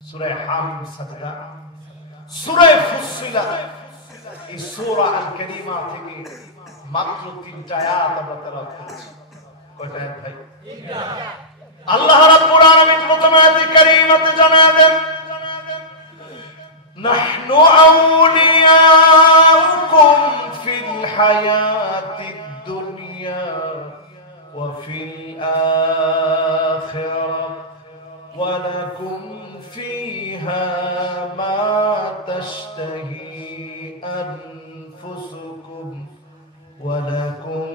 সূরা হামিম সাজদা, সূরা ফুসসিলাত, এই সূরা আল কারীমা থেকে মাত্র 3টা আয়াত আমরা তেলাওয়াত করেছি। কয়টা আয়াত ভাই? 3টা। আল্লাহ রাব্বুল আলামিন প্রথম আয়াতে কারীমাতে জানালেন, নাহনু আউলিয়াউকুম ফিল হায়াতিদ দুনিয়া ওয়া ফিল আখিরাহ ওয়া লাকুম ফিহা মা তাশতাহি আনফুসুকুম ওয়া লাকুম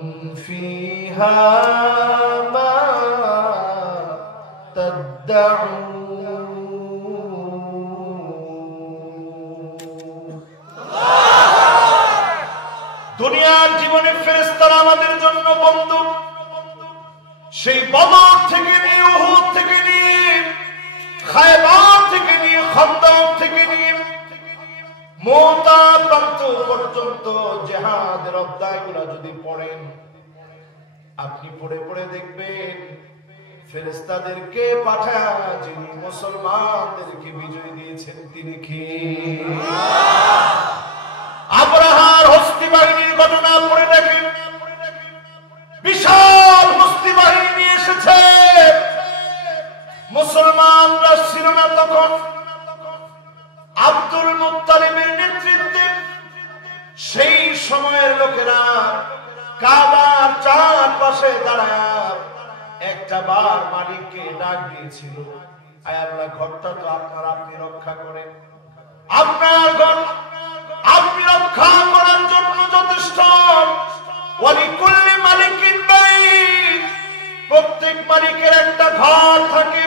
ফিহা মা তাদউন। দুনিয়ার জীবনে ফেরেশতারা আমাদের জন্য বন্ধু। সেই বদর থেকে নিয়ে, উহুদ থেকে নিয়ে, খায়বার থেকে নিয়ে, খন্দক থেকে নিয়ে মুতা প্রান্ত পর্যন্ত জিহাদের অধ্যায়গুলো যদি পড়েন, আপনি পড়ে পড়ে দেখবেন ফেরেশতাদেরকে পাঠায় যিনি মুসলমানদেরকে বিজয় দিয়েছেন তিনি কে? আব্রাহার হস্তি বাহিনীর ঘটনা পড়ে দেখেন। বিশাল হস্তি বাহিনী নিয়ে এসেছে, মুসলমানরা ছিল না তখন। আব্দুল মুত্তালিবের নেতৃত্বে সেই সময়ের লোকেরা কাবার চারপাশে দাঁড়ায় একটা বার মালিককে ডাক দিয়েছিল, আয় আল্লাহ, ঘরটা তো আপনার, আপনি রক্ষা করেন, আপনার ঘর আপনি রক্ষা করার জন্য যথেষ্ট। ওয়ালিকুল্লি মালিকিন বাইত, প্রত্যেক মালিকের একটা ঘর থাকে,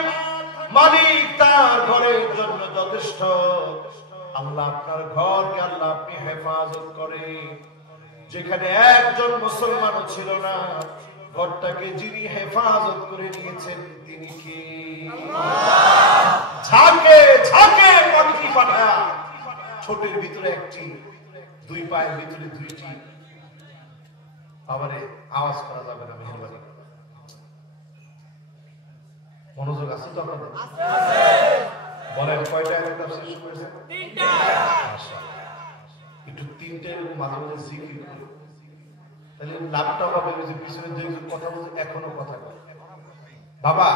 মালিক তার ঘরের জন্য যথেষ্ট। আল্লাহ আপনার ঘরকে আল্লাহ আপনি হেফাজত করেন। যেখানে একজন মুসলমানও ছিল না, ঘরটাকে যিনি হেফাজত করে নিয়েছেন তিনি কে? ঝাঁকে ঝাঁকে পাখি পাঠায়, ছোটের ভিতরে একটি, দুই পায়ের ভিতরে দুইটি। আবারে আওয়াজ করা যাবে না, মেহরবানি মনোযোগ আছে তো আপনাদের? বলেন কয়টা আয়াত তাফসীর শুনেছেন? 3টা। একটু 3টা এরকম মাঝে মাঝে জিকির করুন, তাহলে লাভটা হবে যে পিছনে দুইজন কথা বলছে এখনো কথা কয়। বাবা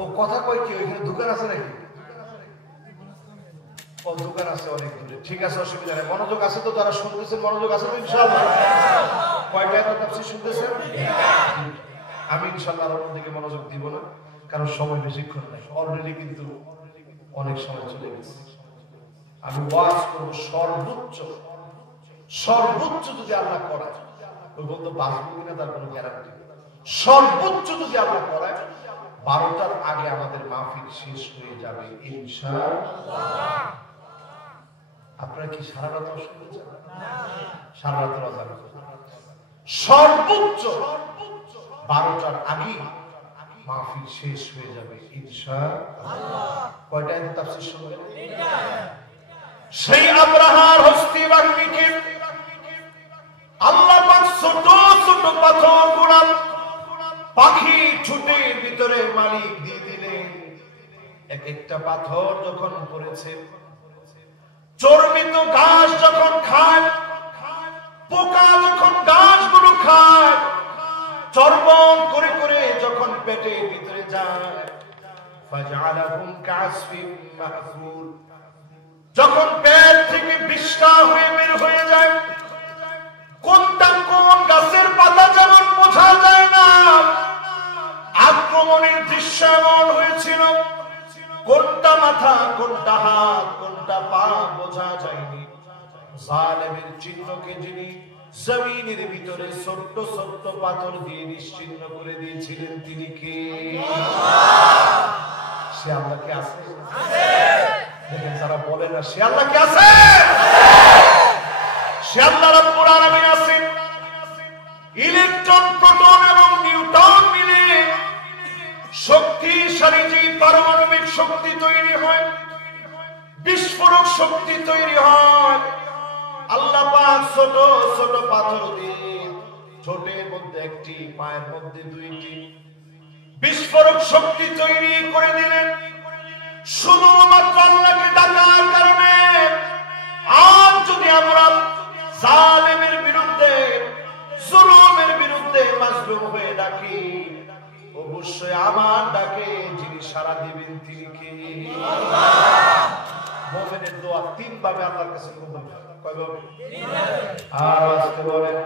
ও কথা কয় কি? ওইখানে দোকান আছে নাকি? ও দোকান আছে অনেক দূরে, ঠিক আছে, অসুবিধা নেই। মনোযোগ আছে তো? যারা শুনতেছেন মনোযোগ আছে তো ইনশাআল্লাহ? কয়টা আয়াত তাফসীর শুনতেছেন? 3টা। আমি ইনশাআল্লাহ আর দিকে মনোযোগ দিব না, কারণ সময় বেশিক্ষণ নাই, অলরেডি কিন্তু অনেক সময় চলে গেছে। আমি ওয়াজ করবো সর্বোচ্চ, সর্বোচ্চ যদি আল্লাহ করায়, ওই বলতো বাঁচবো কিনা তার কোনো গ্যারান্টি নেই। সর্বোচ্চ যদি আল্লাহ করায় 12টার আগে আমাদের মাহফিল শেষ হয়ে যাবে ইনশাআল্লাহ। আপনারা কি সারা রাত শুনছেন? সারা রাত আজান সর্বোচ্চ 12টার আগে মাহফিল শেষ হয়ে যাবে ইনশাআল্লাহ। কয়টা আয়াত তাফসীর শুনবেন? 3টা। সেই আব্রাহার হস্তি বাহিনীকে আল্লাহ পাক ছোট ছোট পাথর গুড়াল, পাখি ছুটের ভিতরে মালিক দিয়ে দিলেন। এক একটা পাথর যখন পড়েছে, চর্বিত ঘাস যখন খায়, পোকা যখন ঘাসগুলো খায়, চর্বণ করে করে যখন পেটের ভিতরে যায়, ফাজআলাহুম কাসফিন মাহফুল, যখন পেট থেকে বিষ্ঠা হয়ে বের হয়ে যায়, কোনটা কোন গাছের পাতা যেমন বোঝা যায় না, আক্রমণের দৃশ্য এমন হয়েছিল, কোনটা মাথা, কোনটা হাত, কোনটা পা বোঝা যায়নি। জালেমের চিহ্নকে যিনি জমিনের ভিতরে ছোট্ট ছোট্ট পাথর দিয়ে নিশ্চিহ্ন করে দিয়েছিলেন তিনি কে? সে আল্লাহ কে আছে? দেখেন যারা বলে না সে আল্লাহ কে আছে, সে আল্লাহ রাব্বুল আলামিন আছেন। ইলেকট্রন, প্রোটন এবং নিউট্রন মিলে শক্তিশালী যে পারমাণবিক শক্তি তৈরি হয়, বিস্ফোরক শক্তি তৈরি হয়, আল্লাহ পাক ছোট ছোট পাথর দিয়ে, ছোটের মধ্যে একটি, পায়ের মধ্যে দুইটি, বিস্ফোরক শক্তি তৈরি করে দিলেন। শুধুমাত্র আল্লাহকে ডাকার কারণে। আর যদি আমরা জালেমের বিরুদ্ধে, জুলুমের বিরুদ্ধে মাজলুম হয়ে ডাকি, অবশ্যই আমার ডাকে যিনি সাড়া দিবেন তিনি কে? আল্লাহ। মুমিনের দোয়া তিন ভাবে আল্লাহর কাছে কবুল হয়। কয় ভাবে? আর আস্তে বলেন,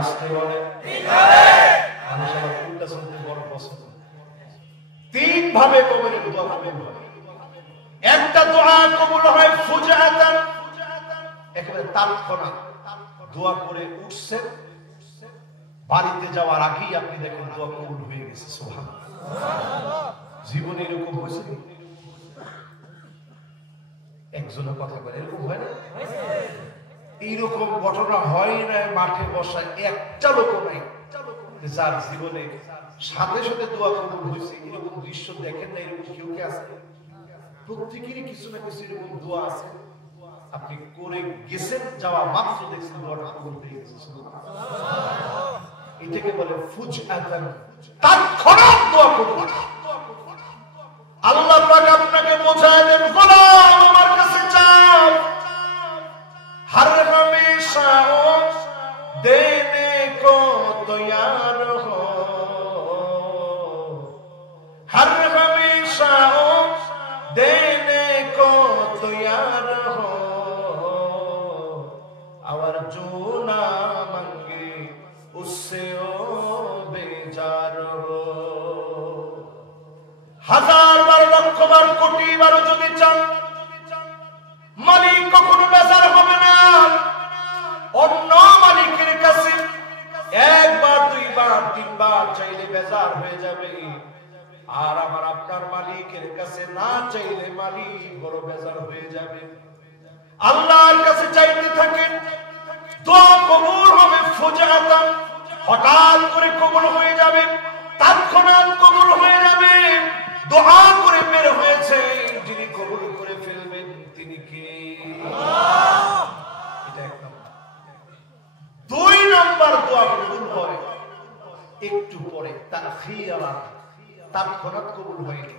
আস্তে বলেন। মানুষ আবার উল্টা শুনতে বড় পছন্দ। তিন ভাবে মুমিনের দোয়া কবুল হয়। একটা দোয়া কবুল হয় ফুজাতান, একেবারে তাৎক্ষণিক। দোয়া করে উঠছেন, বাড়িতে যাওয়ার আগেই আপনি দেখেন দোয়া কবুল হয়ে গেছে। সুবহানাল্লাহ। জীবনে এরকম হয়েছে? একজনের কথা বলে এরকম হয় না? এইরকম ঘটনা হয় না মাঠে বসা একটা লোক নাই যার জীবনে সাথে সাথে দোয়া কবুল হয়েছে। এরকম দৃশ্য দেখেন না? এরকম কেউ কি আছে? প্রত্যেকেরই কিছু না কিছু এরকম দোয়া আছে। আপনি করে গেছেন, যাওয়া মাত্র দেখছেন দোয়াটা কবুল হয়ে গেছে। এটাকে বলে ফুজআতান, তাৎক্ষণিক দোয়া কবুল। আল্লাহ পাক আপনাকে বোঝায় দেন, গোলাম আমার কাছে চাও, হর হমেশা দেনে কো তৈয়ার হো, হর হমেশা দেনে কো তৈয়ার হো, और जो ना मांगे उससे ओ बेजार हो। হাজার বার, লক্ষ বার, কোটি বার যদি চান, মালিক কখনো বেজার হবে না। অন্য মালিকের কাছে একবার, দুইবার, তিনবার চাইলে বেজার হয়ে যাবে। আর আমার আপনার মালিকের কাছে না চাইলে মালিক বড় বেজার হয়ে যাবে। আল্লাহর কাছে চাইতে থাকেন, দোয়া কবুল হবে ফুজাতান, হঠাৎ করে কবুল হয়ে যাবে, তাৎক্ষণিক কবুল হয়ে যাবে। দোয়া করে বের হয়েছে, যিনি কবুল করে ফেলবেন তিনি কে? আল্লাহ। এটা এক নম্বর। দুই নম্বর, দোয়া কবুল হয় একটু পরে, তাখিয়ারান, তাৎক্ষণিক কবুল হয়নি।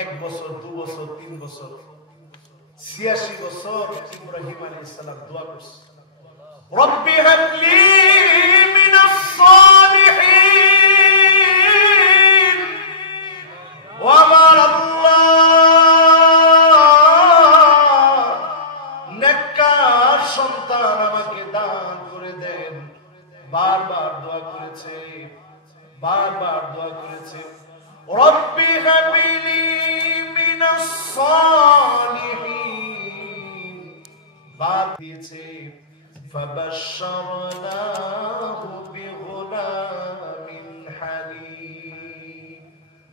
1 বছর, 2 বছর, 3 বছর, 86 বছর ইব্রাহিম আলাইহিস সালাম দোয়া করছে, রব্বি হাবলি মিনাস সালিহিন, ও আমার আল্লাহ নেককার সন্তান আমাকে দান করে দেন। বারবার দোয়া করেছে, বারবার দোয়া করেছে, রব্বি হাবলি মিনাস সালিহিন, বাদ দিয়েছে, ফাবাশশারনাহু বিগুলামিন হালিম।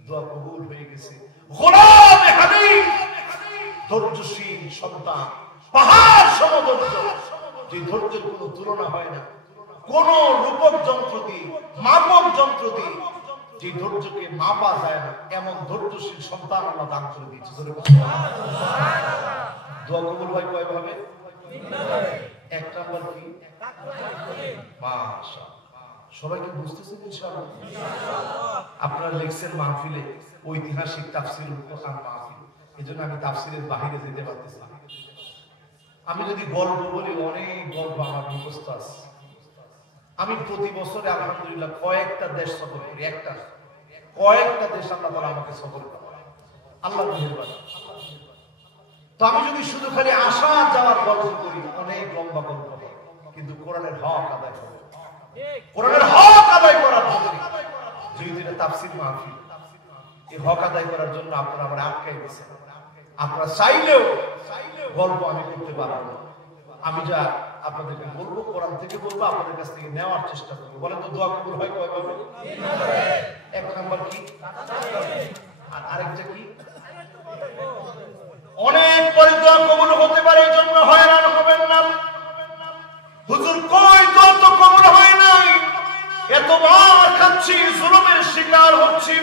দোয়া কবুল হয়ে গেছে। গোলাম হালিম, ধৈর্যশীল সন্তান, পাহাড় সমধৈর্য, যে ধৈর্যের কোনো তুলনা হয় না। কোন রূপক যন্ত্র দিয়ে, মাপক যন্ত্র দিয়ে যে ধৈর্যকে মাপা যায় না, এমন ধৈর্যশীল সন্তান আল্লাহ দান করে দিয়েছে। দোয়া কবুল হয় কয় ভাবে? এক নম্বর কি? মাশাআল্লাহ। সবাই কি বুঝতেছেন? ইনশাআল্লাহ। আপনারা লিখছেন মাহফিলে ঐতিহাসিক তাফসীরুল কোরআন মাহফিল, এজন্য আমি তাফসীরের বাইরে যেতে পারতেছি না। আমি যদি গল্প বলি, অনেক গল্প আমার মুখস্থ আছে। আমি প্রতি বছরে আলহামদুলিল্লাহ কয়েকটা দেশ সফর করি। কয়েকটা দেশ আল্লাহ তাআলা আমাকে সফর করে, আল্লাহর মেহেরবানি। তো আমি যদি শুধু খালি আসা যাওয়ার গল্প করি, অনেক লম্বা গল্প হবে, কিন্তু কোরআনের হক আদায় হবে। কোরআনের হক আদায় করার জন্য, যেহেতু এটা তাফসীর মাহফিল, এই হক আদায় করার জন্য আপনারা আমার আটকাই দিয়েছেন। আপনারা চাইলেও গল্প আমি করতে পারবো না। আমি যা আপনাদেরকে বলবো, কোরআন থেকে বলবো, আপনাদের কাছ থেকে নেওয়ার চেষ্টা করবো। বলেন তো দোয়া কবুল হয় কয় ভাবে? এক নাম্বার কি? আর আরেকটা কি? অনেক পরে দোয়া কবুল হতে পারে, এজন্য হয়রান হবেন না। হুজুর কই দোয়া তো কবুল হয় নাই, এতবার খাচ্ছি, জুলুমের শিকার হচ্ছি,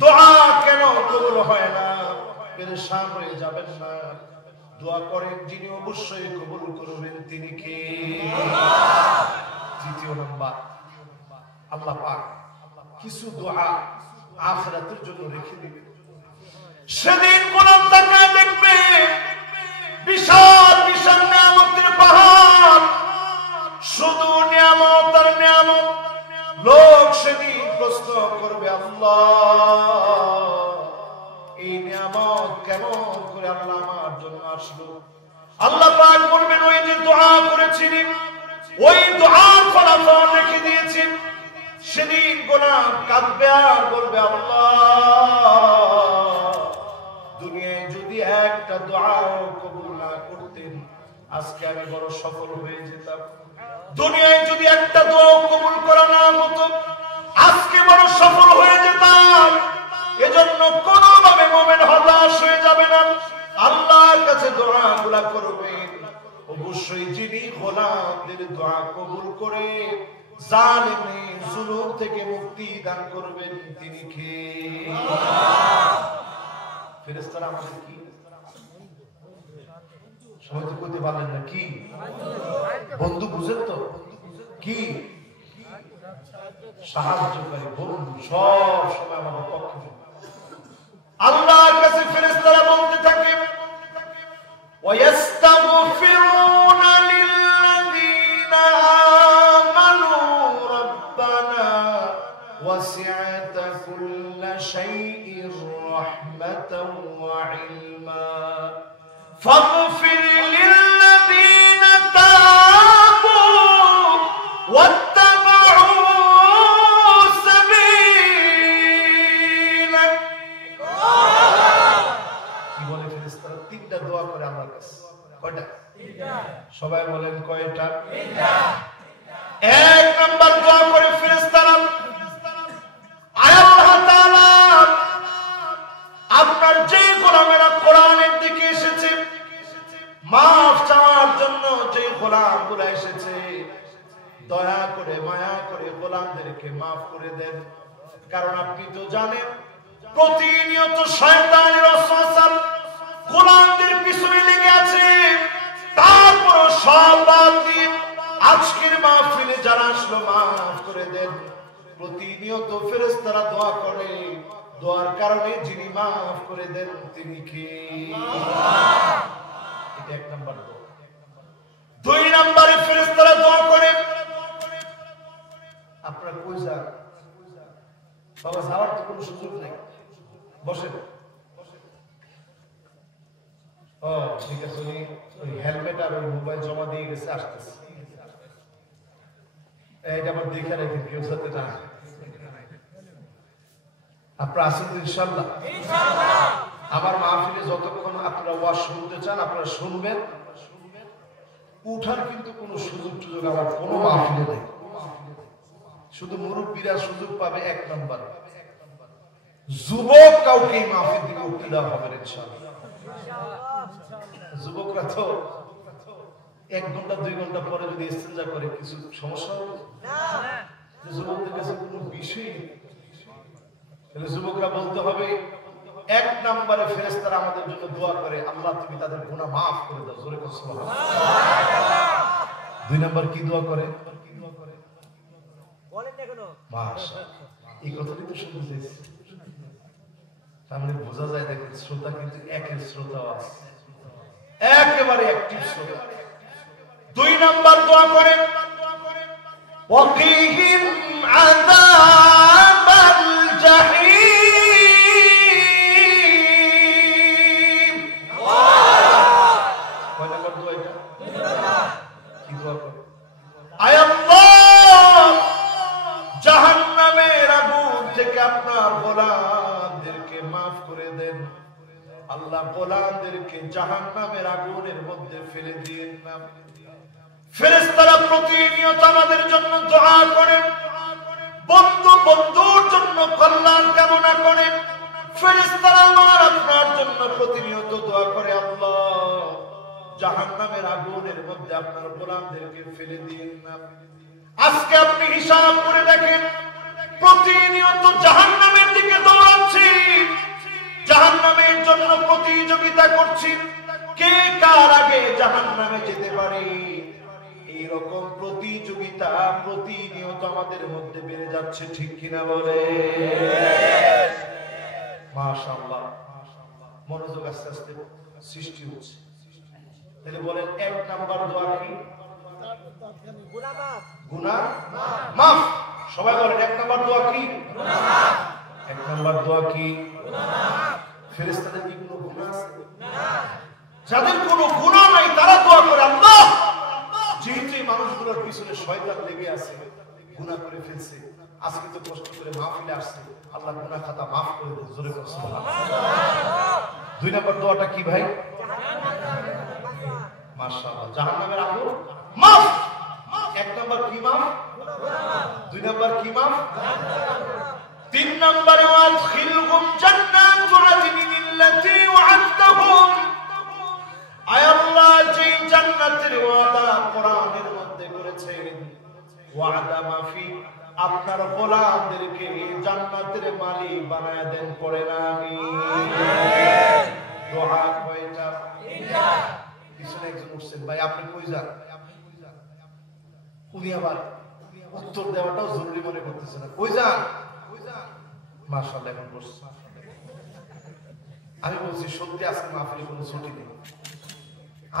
দোয়া কেন কবুল হয় না? পেরেশান হয়ে যাবেন না। দোয়া করেন যিনি অবশ্যই কবুল করবেন তিনি কে? আল্লাহ। তৃতীয় নাম্বার, আল্লাহ পাক কিছু দোয়া আখিরাতের জন্য রেখে দিবেন। সেদিন গোলাম তাকায় দেখবে বিশাল বিশাল নিয়ামতের পাহাড়, শুধু নিয়ামত আর নিয়ামত। লোক সেদিন প্রশ্ন করবে, আল্লাহ এই নিয়ামত কেমন করে আল্লাহ আমার জন্য আসলো? আল্লাহ পাক বলবেন, ওই যে দোয়া করেছিলি, ওই দোয়ার ফলাফল রেখে দিয়েছি। সেদিন গোলাম কাঁদবে আর বলবে, আল্লাহ দুনিয়ায় যদি একটা দোয়াও কবুল না করতেন, আজকে আমি বড় সফল হয়ে যেতাম। দুনিয়ায় যদি একটা দোয়া কবুল করা না হতো, আজকে বড় সফল হয়ে যেতাম। এজন্য কোনোভাবে মুমিন হতাশ হয়ে যাবে না, আল্লাহর কাছে দোয়াগুলা করবেন। অবশ্যই যিনি গোলামদের দোয়া কবুল করে জালিমের জুলুম থেকে মুক্তি দান করবেন, তিনি কে? ফেরেশতারা আমাদের কি? সবাই তো কইতে পারলেন না কি? বন্ধু, বুঝেন তো কি? সাহায্যকারী বন্ধু, সব সময় আমাদের পক্ষে। আল্লাহর কাছে ফেরেশতারা বলতে থাকে, ওয়াস্তাগফিরুনা লিল্লাযীনা আমানু রাব্বানা ওয়াসি'তা কুল্লা শাইইন রাহমাতাও ওয়া ইলমা ফাগফির লিল্লাযীনা তাবু ওয়াত্তাবাউ সাবিলাক। কি বলে ফেরেশতারা? তিনটা দোয়া করে আমার কাছে। কয়টা? তিনটা। সবাই বলেন কয়টা? তিনটা। এক নাম্বার দোয়া করে ফেরেশতারা, আল্লাহ তাআলা আপনার যে গোলামেরা কোরআনের দিকে এসেছে, মাফ চাওয়ার জন্য যে গোলামগুলো এসেছে, দয়া করে মায়া করে গোলামদেরকে মাফ করে দেন। কারণ আপনি তো জানেন প্রতিনিয়ত শয়তানের ওয়াসওয়াসা গোলামদের পিছনে লেগে আছে। তারপর সব বাদ দিয়ে আজকের মাহফিলে যারা আসলো মাফ করে দেন। প্রতিনিয়ত ফেরেশতারা দোয়া করে, দোয়ার কারণে যিনি মাফ করে দেন তিনি কে? এটা এক নাম্বার দোয়া। দুই নম্বরে ফেরেশতারা দোয়া করে, আপনারা কই যান? বাবা যাওয়ার তো কোনো সুযোগ নেই, বসেন। ও ঠিক আছে, ওই হেলমেট আর ওই মোবাইল জমা দিয়ে গেছে, আসতেছে। এইটা আমার দেখে রাখেন, কেউ সাথে না। আপনারা আসেন তো ইনশাআল্লাহ? আমার মাহফিলে যতক্ষণ আপনারা ওয়াজ শুনতে চান আপনারা শুনবেন। উঠার কিন্তু কোনো সুযোগ টুযোগ আমার কোনো মাহফিলে নেই। শুধু মুরব্বীরা সুযোগ পাবে এক নাম্বার, যুবক কাউকে মাহফিল থেকে উঠতে দেওয়া হবে না ইনশাআল্লাহ। যুবকরা তো 1 ঘন্টা 2 ঘন্টা পরে যদি ইস্তেঞ্জা করে কিছু সমস্যা হবে না। যুবকদের কাছে কোনো বিষয় নেই। তাহলে যুবকরা বলতে হবে, এক নম্বরে ফেরেশতারা আমাদের জন্য দোয়া করে, আল্লাহ তুমি তাদের গুনাহ মাফ করে দাও। জোরে করে সুবহানাল্লাহ। 2 নম্বর কি দোয়া করে বলেন না কেন? মাশাআল্লাহ, এই কথাটি তো শুনতে চাইছি। তার মানে বোঝা যায়, দেখেন শ্রোতা কিন্তু একের শ্রোতা আছে, একেবারে অ্যাক্টিভ শ্রোতা। 2 নম্বর দোয়া করে, ওয়াকিহিম আযাবাল জাহিম। কয় নম্বর দোয়া এটা? কি দোয়া করে? আয় আল্লাহ, জাহান্নামের আগুন থেকে আপনার গোলামদেরকে মাফ করে দেন। আল্লাহ গোলামদেরকে জাহান্নামের আগুনের মধ্যে ফেলে দিয়েন না। ফেরেশতারা প্রতিনিয়ত আমাদের জন্য দোয়া করেন, বন্ধু বন্ধুর জন্য কল্যাণ কামনা করেন। ফেরেশতারা আমার আপনার জন্য প্রতিনিয়ত দোয়া করে, আল্লাহ জাহান্নামের আগুনের মধ্যে আপনার গোলামদেরকে ফেলে দিয়েন না। আজকে আপনি হিসাব করে দেখেন, প্রতিনিয়ত জাহান্নামের দিকে দৌড়াচ্ছি, জাহান্নামের জন্য প্রতিযোগিতা করছি, কে কার আগে জাহান্নামে যেতে পারে। এইরকম প্রতিযোগিতা প্রতিনিয়ত আমাদের মধ্যে বেড়ে যাচ্ছে, ঠিক কিনা বলে? মাশাআল্লাহ। মনোযোগ আস্তে আস্তে সৃষ্টি হচ্ছে। তাহলে বলেন 1 নাম্বার দোয়া কি? গুনাহ মাফ। সবাই বলেন 1 নাম্বার দোয়া কি? গুনাহ মাফ। 1 নাম্বার দোয়া কি? গুনাহ মাফ। ফেরেশতাদের কি কোনো গুনাহ আছে? না। যাদের কোনো গুনাহ নাই তারা দোয়া করে, আল্লাহ যেহেতু এই মানুষগুলোর পিছনে শয়তান লেগে আছে, গুনাহ করে ফেলছে, আজকে তো কষ্ট করে মাহফিলে আসছে, আল্লাহ গুনাহ খাতা মাফ করে দেন। জোরে বলুন সুবহানাল্লাহ। 2 নাম্বার দোয়াটা কি ভাই? মাশাআল্লাহ, জাহান্নামের আগুন মাফ। 1 নাম্বার কি মাফ? 2 নাম্বার কি মাফ? 3 নাম্বারে ওয়াদখিলহুম জান্নাতু আদনিন আল্লাতী ওয়া'আদতাহুম। আয় আল্লাহ, যে জান্নাতের ওয়াদা কোরআনের মধ্যে করেছেন, ওয়াদা মাফি, আপনার গোলামদেরকে জান্নাতের মালিক বানায় দেন। পড়েন আমিন। দোয়া কয়টা? তিনটা। পিছনে একজন উঠছেন, ভাই আপনি কই যান? উনি আবার উত্তর দেওয়াটাও জরুরি মনে করতেছে না। কই যান? মাশাআল্লাহ, এখন বসছে। আমি বলছি সত্যি আজকে মাহফিলে কোনো ছুটি নেই।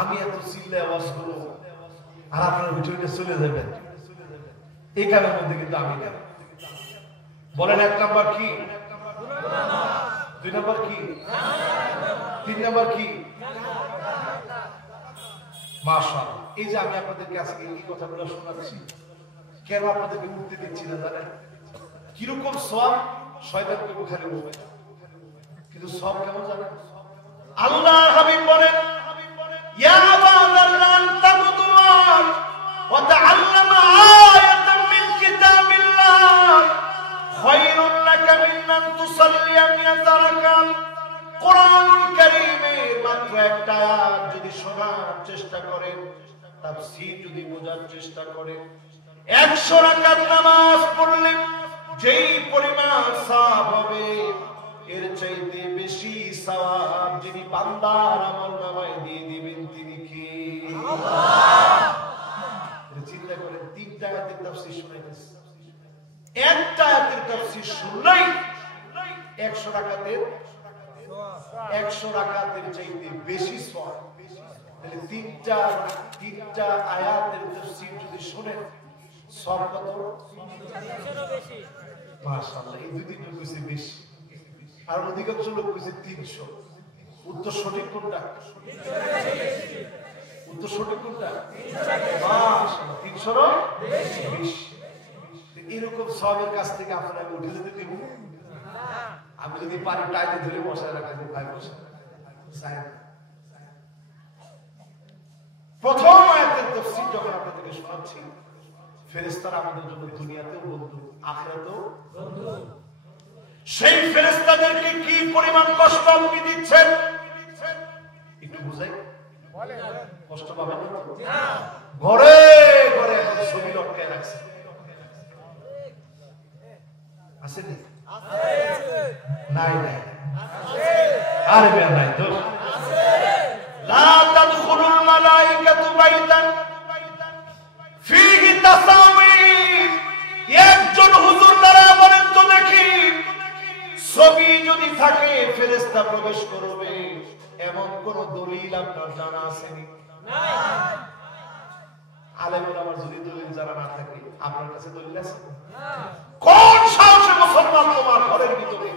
আমি এত চিল্লায় আওয়াজ করব আর আপনারা উঠে উঠে চলে যাবেন, এই কারণের মধ্যে কিন্তু আমি না। বলেন 1 নাম্বার কি? 2 নাম্বার কি? 3 নাম্বার কি? মাশাআল্লাহ। এই যে আমি আপনাদেরকে আজকে এই কথাগুলো শোনাচ্ছি, কেন আপনাদেরকে মুক্তি দিচ্ছি না জানেন? কিরকম সওয়াব শয়তানকে মুখারে বলবে, কিন্তু সওয়াব কেমন জানেন? আল্লাহ হাবিব বলেন, ইয়া আবা যাররান তাবতুওয়ার ওয়া তাআল্লামা আয়াতাম মিন কিতাবিল্লাহ খায়রুন লাকা মিন আন তুসাল্লিয়া মিয়াতা রাকাত। কোরআনুল কারীমের মাত্র একটা আয়াত যদি শোনার চেষ্টা করেন, তাফসীর যদি বোঝার চেষ্টা করেন, 100 রাকাত নামাজ পড়লে যেই পরিমাণ সওয়াব হবে, এর চাইতে বেশি সওয়াব যিনি বান্দার আমলনামায় দিয়ে দিবেন তিনি কে? আল্লাহ। চিন্তা করেন, 3টা আয়াতের তাফসীর শুনাইতেছে, একটা আয়াতের তাফসীর শুনলেই 100 রাকাতের চাইতে বেশি সওয়াব। তাহলে 3টা আয়াতের তাফসীর যদি শুনেন, সওয়াব কত? 300 বেশি। মাশাআল্লাহ, এই 2 লোক কইছে বেশি, আর অধিকাংশ লোক কইছে 300। উত্তর সঠিক কোনটা? উত্তর সঠিক কোনটা? মাশাআল্লাহ, 300 বেশি। এরকম সওয়াবের কাছ থেকে আপনারা আমি উঠে যেতে দিব না। আমি যদি পারি টাইতে ধরে বসায় রাখা দিই, ভাই বসে চাই না। প্রথম আয়াতের তাফসীর যখন আপনাদেরকে শোনাচ্ছি, ফেরেশতারা আমাদের জন্য দুনিয়াতেও বন্ধু, আখিরাতেও বন্ধু। সেই ফেরেশতাদেরকে কি পরিমাণ কষ্ট আপনি দিচ্ছেন একটু বুঝাই। কষ্ট পাবেন না? ঘরে ঘরে এখন ছবি লটকায় রাখছে, আসেনি? নাই নাই, আরে বের নাই দোষ। লা তাদখুলুল মালাইকাতু বাইতান ফীহি তাসাবির। একজন হুজুর দ্বারা বলেন তো দেখি, ছবি যদি থাকে ফেরেশতা প্রবেশ করবে, এমন কোন দলিল আপনার জানা আছে নি? নাই। আলেম ওলামার যদি দলিল জানা না থাকে, আপনার কাছে দলিল আছে? না। কোন সাহসে মুসলমান তোমার ঘরের ভিতরে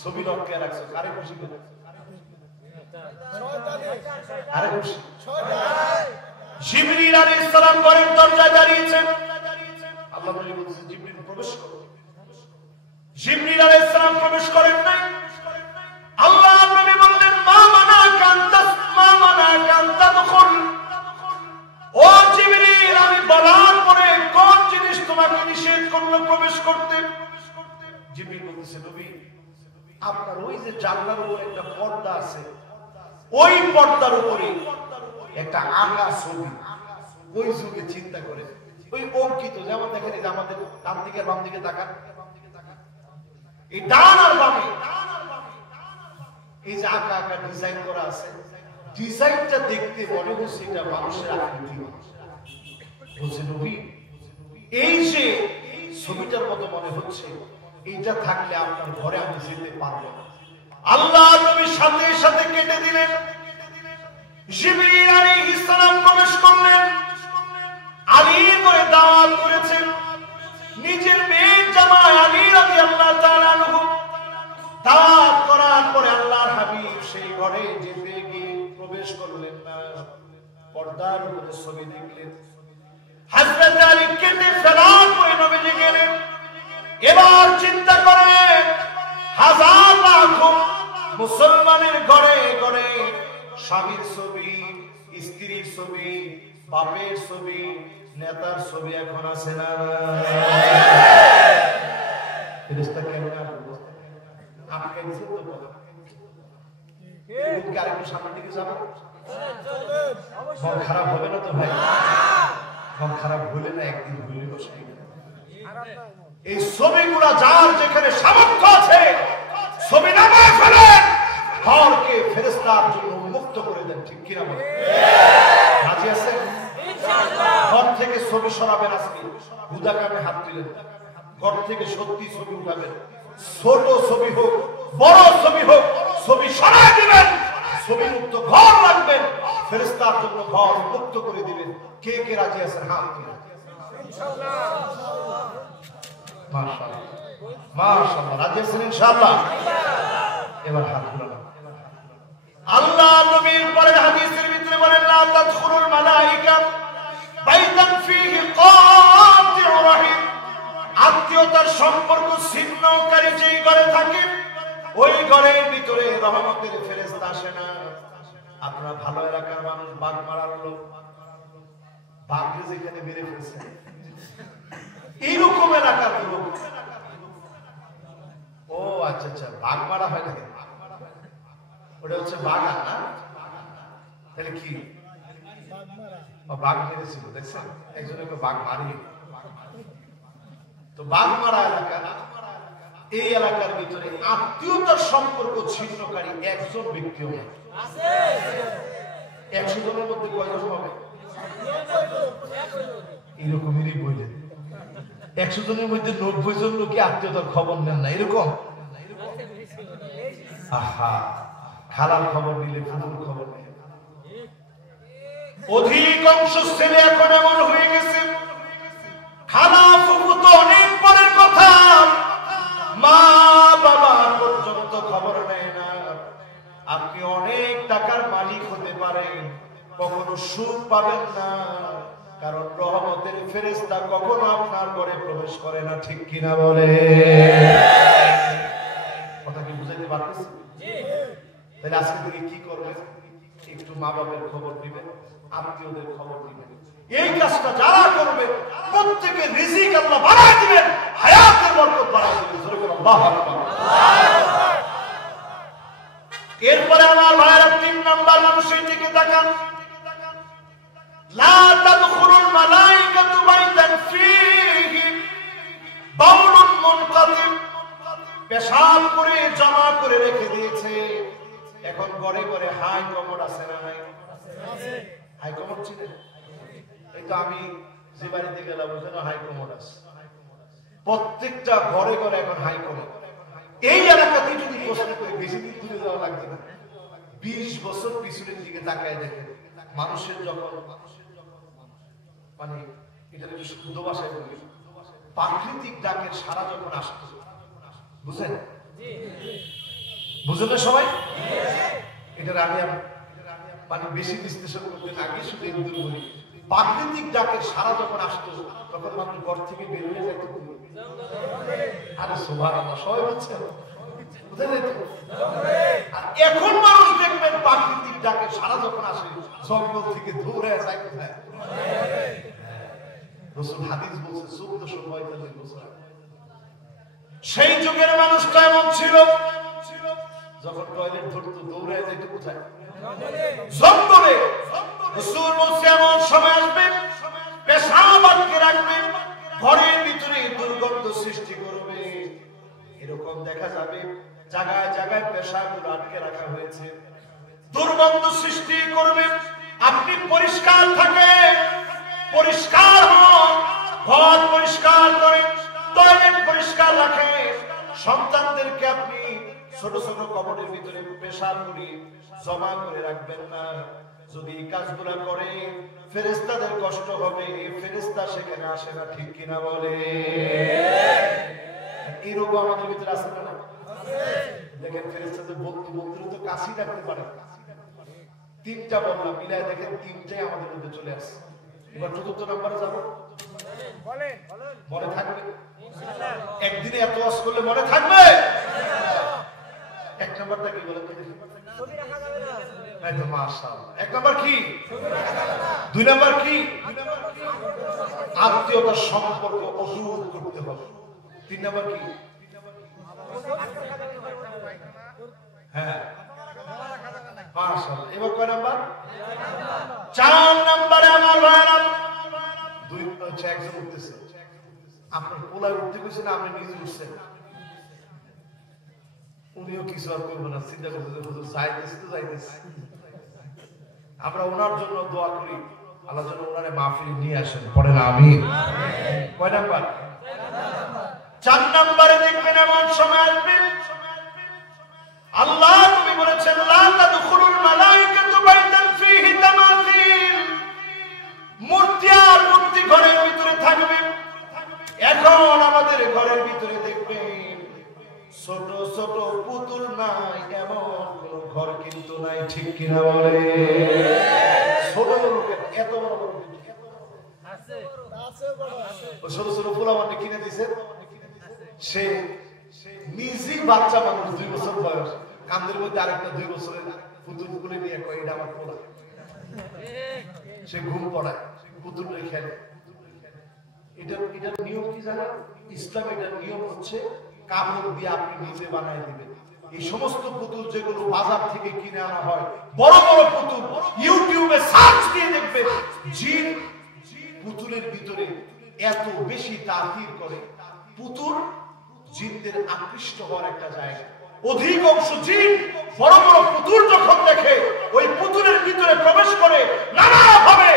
ছবি লটকায় রাখছে? কারে খুশি করে? আরে খুশি জিবরিল আলাইহিস সালাম ঘরের দরজায় দাঁড়িয়েছেন। আল্লাহ নবী বলেছেন, জিবরিল প্রবেশ করো। জিবরিল আলাইহিস সালাম প্রবেশ করেন নাই। আল্লাহ নবী বললেন, মা মানাকা আন তাদখুল। ও জিবরিল, আমি বলার পরে কোন জিনিস তোমাকে নিষেধ করলো প্রবেশ করতে? জিবরিল বলতেছে, নবী আপনার ওই যে জানলার উপর একটা পর্দা আছে, ওই পর্দার উপরে একটা আঁকা ছবি, ওই যুগে চিন্তা করে ওই অঙ্কিত, যেমন দেখেন এই যে আমাদের ডান দিকে বাম দিকে তাকান, এই ডান আর বামে এই যে আঁকা আঁকা ডিজাইন করা আছে, ডিজাইনটা দেখতে মনে হচ্ছে এটা মানুষের আকৃতি। বলছে নবী, এই যে ছবিটার মতো মনে হচ্ছে, এইটা থাকলে আপনার ঘরে আমি যেতে পারবো না। আল্লাহ নবী সাথে সাথে কেটে দিলেন। জিবরিল আলাইহিস সালাম প্রবেশ করলেন। আলী করে দাওয়াত করেছেন। নিজের মেয়ের জামাই আলী রাদিয়াল্লাহু তাআলা আনহু দাওয়াত করার পরে আল্লাহর হাবিব সেই ঘরে যেতে গিয়ে প্রবেশ করলেন না। পর্দার উপরে ছবি দেখলেন। হযরত আলী কেটে ফেলার পরে নবীজি গেলেন। এবার চিন্তা করেন, হাজার লাখো মুসলমানের ঘরে ঘরে স্বামীর ছবি, স্ত্রীর ছবি, বাপের ছবি, নেতার ছবি এখন আছে না? ফেরেশতা কেমন আপনাকে দিছে তো বলো, এই আরেকটু সামনের দিকে যাবে, মন খারাপ হবে না তো ভাই? মন খারাপ হলে না একদিন ভুলে বসে। এই ছবিগুলা যার যেখানে সামর্থ্য আছে ছবি নামায় ফেলেন, ঘরকে ফেরেশতার জন্য মুক্ত করে দেন। ঠিক কিনা বলেন? রাজি আছেন? ঘর থেকে ছবি সরাবেন। আজকে হুদা কামে হাত দিলেন, ঘর থেকে সত্যি ছবি উঠাবেন। ছোট ছবি হোক, বড় ছবি হোক, ছবি সরাই দিবেন। ছবি মুক্ত ঘর রাখবেন, ফেরেশতার জন্য ঘর মুক্ত করে দিবেন। কে কে রাজি আছেন হাত দিলেন? মাশাআল্লাহ, মাশাআল্লাহ, রাজি আছেন ইনশাআল্লাহ? এবার হাত তুলুন। আল্লাহ নবীর পরের হাদিসের ভিতরে বলেন, লা তাদখুলুল মালায়েকা বাইতান ফীহি কাতিউ রাহিম। আত্মীয়তার সম্পর্ক ছিন্নকারী যেই ঘরে থাকে ওই ঘরের ভিতরে রহমতের ফেরেশতা আসে না। আপনারা ভালো এলাকার মানুষ, বাঘ মারার লোক, বাঘকে যেখানে মেরে ফেলছে এইরকম এলাকার লোক। ও আচ্ছা আচ্ছা, বাঘ মারা হয় না, ওটা হচ্ছে বাঘা না? তাহলে কি বাঘ মেরেছিল? দেখছেন, একজনকে বাঘ মারি। তো বাঘ মারা এলাকা, এই এলাকার ভিতরে আত্মীয়তার সম্পর্ক ছিন্নকারী একজন ব্যক্তিও নেই। 100 জনের মধ্যে কয়জন হবে? এরকমেরই বললেন, 100 জনের মধ্যে 90 জন লোকে আত্মীয়তার খবর নেন না, এরকম? আহা, খালার খবর নিলে ফুফুর খবর নেই। অধিকাংশ ছেলে এখন এমন হয়ে গেছে, খালা ফুফু তো অনেক পরের কথা, মা বাবা পর্যন্ত খবর নেয় না। আপনি অনেক টাকার মালিক হতে পারেন, কখনো সুখ পাবেন না, কারণ রহমতের ফেরেশতা কখনো আপনার ঘরে প্রবেশ করে না। ঠিক কিনা বলে? কথা কি বুঝাইতে পারতেছি? তাহলে আজকে থেকে কি করবেন? একটু মা বাবার খবর দিবেন, আত্মীয়দের খবর দিবেন। এই কাজটা যারা করবে প্রত্যেকের রিজিক আল্লাহ বাড়ায় দিবেন, হায়াতের বরকত বাড়ায় দিবেন। জোরে বলুন আল্লাহু আকবার। এরপরে আমার ভাইরা 3 নাম্বার মানুষের দিকে তাকান। লা তাদখুলুল মালায়েকাতু বাইতান ফীহি বাউলুন মুনকাতিম। পেশাব করে জমা করে রেখে দিয়েছে, এখন ঘরে ঘরে হাই কমোড আছে না নাই? হাই কমোড চিনেন? এই তো আমি যে বাড়িতে গেলাম ওখানে হাই কমোড আছে। প্রত্যেকটা ঘরে ঘরে এখন হাই কমোড। এই এলাকাতে যদি প্রশ্ন করি, বেশি দিন দূরে যাওয়া লাগবে না, 20 বছর পিছনের দিকে তাকায় দেখেন, মানুষের যখন মানে এটা একটু শুদ্ধ ভাষায় বলি, প্রাকৃতিক ডাকের সারা যখন আসতো, বুঝেন? বুঝেন না সবাই? এটার আগে মানে বেশি বিশ্লেষণ করতে আগে শুধু এগুলো বলি, প্রাকৃতিক ডাকের সারা যখন আসতো তখন মানুষ ঘর থেকে বের হয়ে যেত। আরে সুবহানাল্লাহ, সবাই বলছে বুঝেন তো? আর এখন মানুষ দেখবেন প্রাকৃতিক ডাকের সারা যখন আসে জঙ্গল থেকে দৌড়ে যায় কোথায়? রাসূল হাদিস বলছে 1445 বছর সেই যুগের মানুষটা এমন ছিল, যখন টয়লেট ধরতো দৌড়ে যেত কোথায়? জঙ্গলে। রাসূল বলছে এমন সময় আসবে পেশাব আটকে রাখবে, ঘরের ভিতরে দুর্গন্ধ সৃষ্টি করবে। এরকম দেখা যাবে জায়গায় জায়গায় পেশাবগুলো আটকে রাখা হয়েছে, দুর্গন্ধ সৃষ্টি করবে। আপনি পরিষ্কার থাকেন, পরিষ্কার হন, ঘর পরিষ্কার করেন, টয়লেট পরিষ্কার রাখেন, সন্তানদেরকে আপনি ছোট ছোট কবরের ভিতরে পেশাব করে জমা করে রাখবেন না। যদি কাজগুলো করে ফেরেশতাদের কষ্ট হবে, ফেরেশতা সেখানে আসে না, ঠিক কিনা বলে? এই রোগ আমাদের ভিতরে আছে না? দেখেন ফেরেশতাদের বন্ধু বন্ধুরা তো কাশি রাখতে পারে। তিনটা বললাম, মিলাই দেখেন তিনটাই আমাদের মধ্যে চলে আসে। এবার চতুর্থ নম্বরে যাবো, মনে থাকবে? একদিনে এত ওয়াজ করলে মনে থাকবে? এক নম্বরটা কি বলেন? মাশাআল্লাহ। এক নম্বর কি? দুই নম্বর কি? আত্মীয়তার সম্পর্ক অটুট করতে হবে। তিন নম্বর কি? হ্যাঁ মাশাআল্লাহ। এবার কয় নাম্বার? চার নম্বরে আমার ভাইরা দুই হচ্ছে একজন উঠতেছে, আপনার পোলা উঠতে গেছে না, আপনি নিজে উঠছেন, উনিও কিছু আর করবো না, চিন্তা করতেছে হুজুর যাইতেছে তো যাইতেছে। আমরা ওনার জন্য দোয়া করি, আল্লাহ যেন ওনারে মাহফিল নিয়ে আসেন, পড়ে না আমিন। কয় নাম্বার? চার নম্বরে দেখবেন এমন সময় আসবে আল্লাহ নবী বলেছেন লা তাদখুলুল মালাইকাতু বাইতান ফীহি তামাসিল, মূর্তি আর মূর্তি ঘরের ভিতরে থাকবে। এখন আমাদের ঘরের ভিতরে দেখবেন ছোট ছোট পুতুল নাই, এমন কোন ঘর কিন্তু নাই, ঠিক কিনা বলে? ছোট লোকের এত বড় বড় আছে, ছোট ছোট পোলাপান কিনে দিছে, সে নিজেই বাচ্চা মানুষ, 2 বছর বয়স, কান্দের মধ্যে আরেকটা 2 বছরের পুতুল পুতুলে নিয়ে কয় এটা আমার পোলা। সে ঘুম পড়ায়, পুতুল খেলে। এটার নিয়ম কি জানেন? ইসলাম এটার নিয়ম হচ্ছে কাপড় দিয়ে আপনি নিজে বানায় দিবেন। এই সমস্ত পুতুল যেগুলো বাজার থেকে কিনে আনা হয়, বড় বড় পুতুল, ইউটিউবে সার্চ দিয়ে দেখবেন জিন পুতুলের ভিতরে এত বেশি তাসির করে। পুতুল জিনদের আকৃষ্ট হওয়ার একটা জায়গা। অধিকাংশ জিন বড় বড় পুতুল যখন দেখে ওই পুতুলের ভিতরে প্রবেশ করে নানাভাবে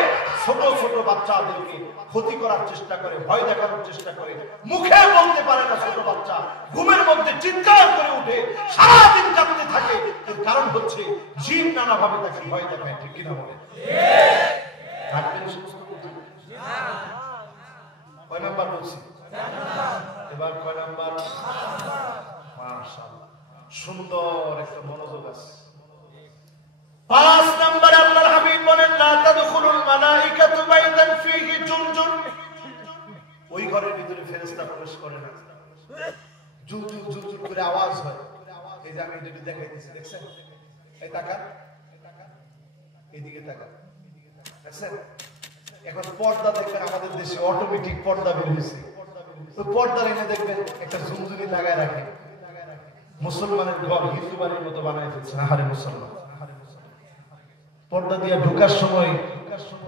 ছোট ছোট বাচ্চাদেরকে ক্ষতি করার চেষ্টা করে, ভয় দেখানোর চেষ্টা করে। মুখে বলতে পারে না ছোট বাচ্চা, ঘুমের মধ্যে চিৎকার করে উঠে সারাদিন কাঁদতে থাকে। এর কারণ হচ্ছে জিন নানাভাবে তাকে ভয় দেখায়, ঠিক কিনা বলে? থাকবেন সমস্ত পুতুল। কয় নাম্বার বলছি? এবার কয় নাম্বার? মাশাআল্লাহ, সুন্দর একটা মনোযোগ আছে। 5 নম্বরে আল্লাহর হাবিব বলেন লা তাদখুলুল মালাইকাতু বাইতান ফীহি জুনজুন, ওই ঘরের ভিতরে ফেরেশতা প্রবেশ করে না। জুজুর জুজুর করে আওয়াজ হয়। এই যে আমি এটা দেখাইতেছি, দেখছেন? এই তাকান, এদিকে তাকান, দেখছেন? এখন পর্দা দেখবেন আমাদের দেশে অটোমেটিক পর্দা বের হয়েছে। তো পর্দা এনে দেখবেন একটা ঝুমঝুনি লাগায় রাখে, মুসলমানের ঘর হিন্দু বাড়ির মতো বানায় দিচ্ছে। আহারে মুসলমান, পর্দা দিয়ে ঢোকার সময়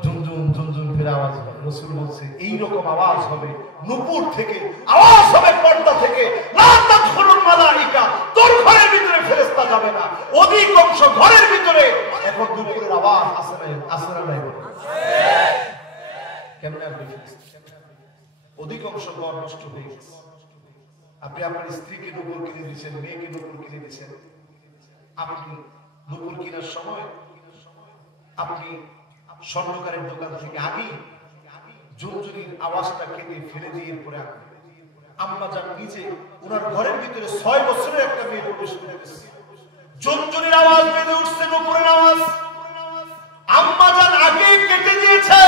ঝুমঝুম ঝুমঝুম ফিরে আওয়াজ হয়। রাসূল বলছে এইরকম আওয়াজ হবে নূপুর থেকে, আওয়াজ হবে পর্দা থেকে। লা তাদখুলুল মালাইকা, তোর ঘরের ভিতরে ফেরেশতা যাবে না। অধিকাংশ ঘরের ভিতরে এখন নূপুরের আওয়াজ আসে না, আসে না, নাই বলে কেমন আসবে? অধিকাংশ ঘর নষ্ট হয়ে গেছে। আপনি আপনার স্ত্রীকে নূপুর কিনে দিয়েছেন, মেয়েকে নূপুর কিনে দিয়েছেন। আপনি নূপুর কেনার সময় আপনি স্বর্ণকারের দোকান থেকে আগে ঝুনঝুনির আওয়াজটা কেটে ফেলে দিয়ে পরে আম্মা যান নিজে ওনার ঘরের ভিতরে 6 বছরের একটা মেয়ে প্রবেশ করে গেছে। ঝুনঝুনির আওয়াজ বেজে উঠছে, নূপুরের আওয়াজ। আম্মা যান আগে কেটে দিয়েছে,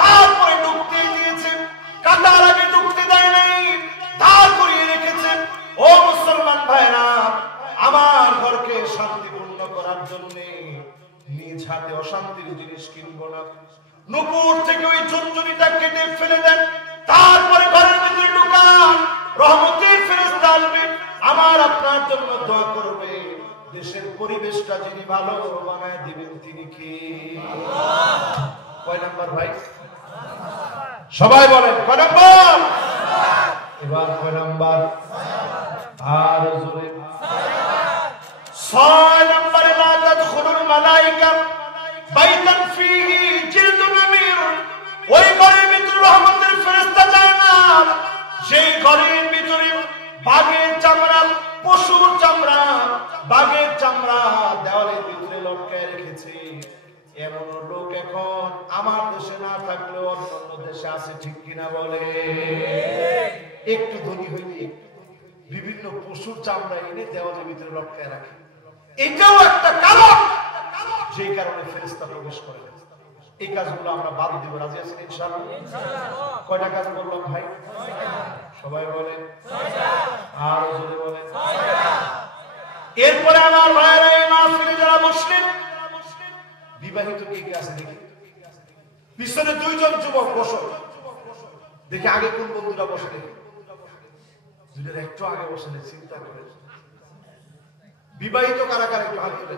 তারপরে ঢুকতে দিয়েছে, কাটার আগে ঢুকতে দেয় নাই, তারপরে রেখেছে। ও মুসলমান ভাইরা, আমার ঘরকে শান্তিপূর্ণ করার জন্য নিজ হাতে অশান্তির জিনিস কিনবো না। নূপুর থেকে ওই ঝুনঝুনিটা কেটে ফেলে দেন, তারপরে ঘরের ভিতরে ঢুকান। রহমতের ফেরেশতা আসবে, আমার আপনার জন্য দোয়া করবে। দেশের পরিবেশটা যিনি ভালো বানায় দিবেন তিনি কি? আল্লাহ। কয় নাম্বার ভাই? সবাই বলেন কয় নাম্বার? এবার কয় নাম্বার? আর জোরে 6 নম্বরে লা তাদখুলুল মালাইকা বাইতান ফীহি জিলদুন নামীর, ওই ঘরের ভিতরে রহমতের ফেরেশতা যায় না। সেই ঘরের ভিতরে বাঘের চামড়া, পশু পশুর চামড়া, বাঘের চামড়া দেওয়ালের ভিতরে লটকায় রেখেছে। এমন লোক এখন আমার দেশে না থাকলেও অন্য দেশে আছে, ঠিক কিনা বলে? একটু ধনী হইলে বিভিন্ন পশুর চামড়া এনে দেওয়ালের ভিতরে লটকায় রাখে। এটাও একটা কারণ, যে কারণে ফেরেশতা প্রবেশ করে। এই কাজগুলো আমরা বাদ দিব, রাজি আছেন ইনশাআল্লাহ? কয়টা কাজ বললাম ভাই? সবাই বলেন, আর জোরে বলেন। এরপরে আমার ভাইরা, এই মাহফিলে যারা মুসলিম বিবাহিত কে কে আছে দেখি। পিছনে দুইজন যুবক বসো, দেখি আগে কোন বন্ধুরা বসে, দেখি দুইটার একটু আগে বসে, চিন্তা করে বিবাহিত কারা কারা একটু হাত তুলে।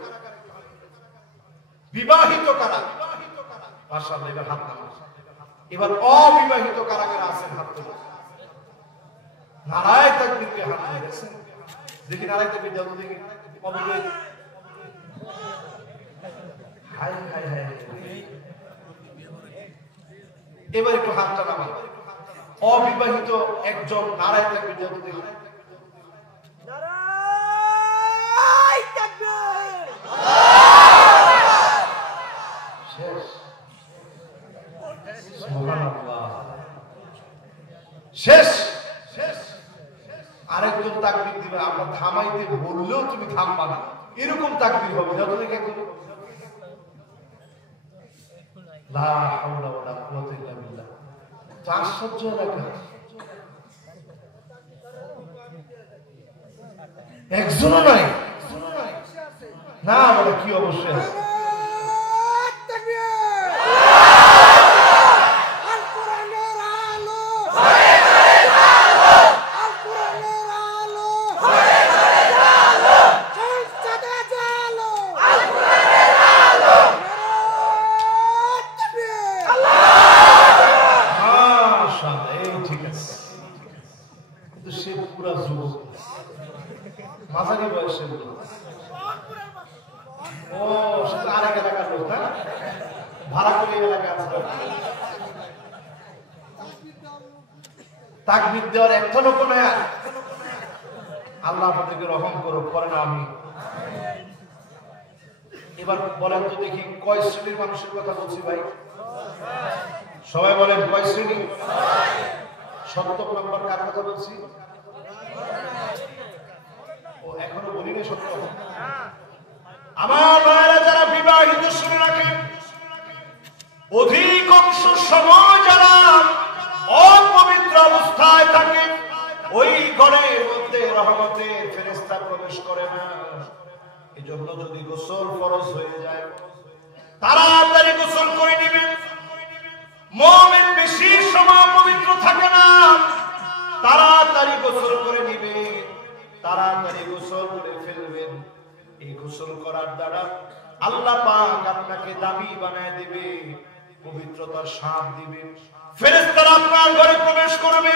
বিবাহিত কারা? মাশাআল্লাহ, এবার হাত নামান। এবার অবিবাহিত কারা কারা আছেন হাত তুলে। নারায়ে তাকবীর কে হাত তুলেছেন, দেখি নারায়ে তাকবীর দাও দেখি। অবিবাহিত, হায় হায় হায়, এবার একটু হাতটা নামান। অবিবাহিত একজন নারায়ে তাকবীর দাও দেখি। নারায়ে তাকবীর। শেষ, সুবহানাল্লাহ, শেষ। আরেকজন তাকবীর দিবে, আমরা থামাইতে বললেও তুমি থামবা না, এরকম তাকবীর হবে। যত দেখে লা হাওলা ওয়ালা কুওয়াতা ইল্লা বিল্লাহ। তো আশ্চর্য লাগে, একজনও নাই না, বলে কি অবশ্যই আছে। মাঝারি বয়সে ও সেটা আরেক এলাকার লোক, না ভাড়া করে এলাকা আছে। তাকবীর দেওয়ার একটা লোক না। আল্লাহ আপনাদেরকে রহম করুক, করেন আমি। এবার বলেন তো দেখি, কয় শ্রেণীর মানুষের কথা বলছি ভাই? সবাই বলেন কয় শ্রেণী? 70 নম্বর কার কথা বলছি? ও এখনো বলি না 70। আমার ভাইরা যারা বিবাহিত, শুনে রাখেন, অধিকাংশ সময় যারা অপবিত্র অবস্থায় থাকে, ওই ঘরের মধ্যে রহমতের ফেরেশতা প্রবেশ করে না। এজন্য যদি গোসল ফরজ হয়ে যায়, তাড়াতাড়ি গোসল করে নেবেন। মুমিন বেশি সময় পবিত্র থাকে না, তাড়াতাড়ি গোসল করে নেবেন, তাড়াতাড়ি গোসল করে ফেলবেন। এই গোসল করার দ্বারা আল্লাহ পাক আপনাকে দামি বানায় দিবে, পবিত্রতার স্বাদ দিবে। ফেরেশতারা আপনার ঘরে প্রবেশ করবে,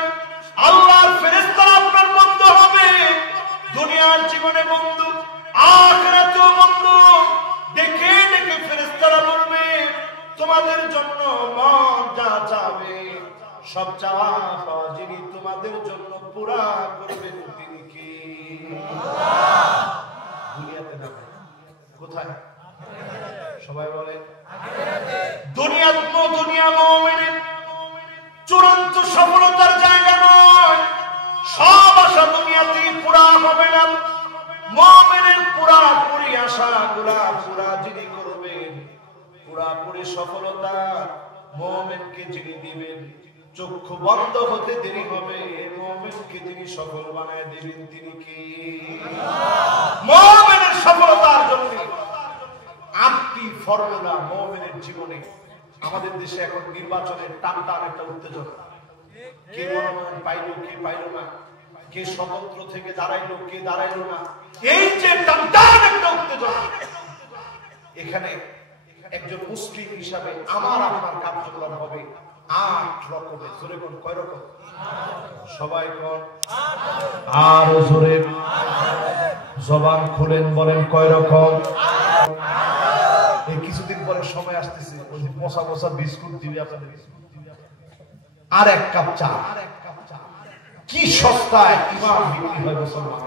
আল্লাহর ফেরেশতারা আপনার বন্ধু হবে। দুনিয়ার জীবনে বন্ধু, আখিরাতেও বন্ধু। দেখে দেখে ফেরেশতারা বলবে, তোমাদের জন্য মন যা চাবে, সব চাওয়া পাওয়া যিনি তোমাদের জন্য পুরা করবেন তিনি কি? আল্লাহ। দুনিয়াতে না, কোথায়? সবাই বলে দুনিয়া মুমিনের চূড়ান্ত সফলতার জায়গা নয়। সব আশা দুনিয়াতেই পুরা হবে না। মুমিনের পুরাপুরি আশাগুলা পুরা যিনি করবেন, পুরাপুরি সফলতা মুমিনকে যিনি দিবেন, চক্ষু বন্ধ হতে দেরি হবে, মুমিনকে যিনি সফল বানায় দিবেন তিনি কি? আল্লাহ। মুমিনের সফলতার জন্য 8টি ফর্মুলা মুমিনের জীবনে। আমাদের দেশে এখন নির্বাচনের টান টান একটা উত্তেজনা, কে মনোনয়ন পাইল, কে পাইল না, কে স্বতন্ত্র থেকে দাঁড়াইলো, কে দাঁড়াইলো না, এই যে টান টান একটা উত্তেজনা, এখানে একজন মুসলিম হিসাবে আমার আপনার কার্যক্রম হবে 8 রকমের। জোরে কোন কয় রকম? সবাই কোন আর জোরে জবান খুলেন বলেন কয় রকম? এই কিছুদিন পরে সময় আসতেছে, ওই পচা পচা বিস্কুট দিবে আপনাদের, আর 1 কাপ চা। কি সস্তায় ইমান বিক্রি হয় মুসলমান।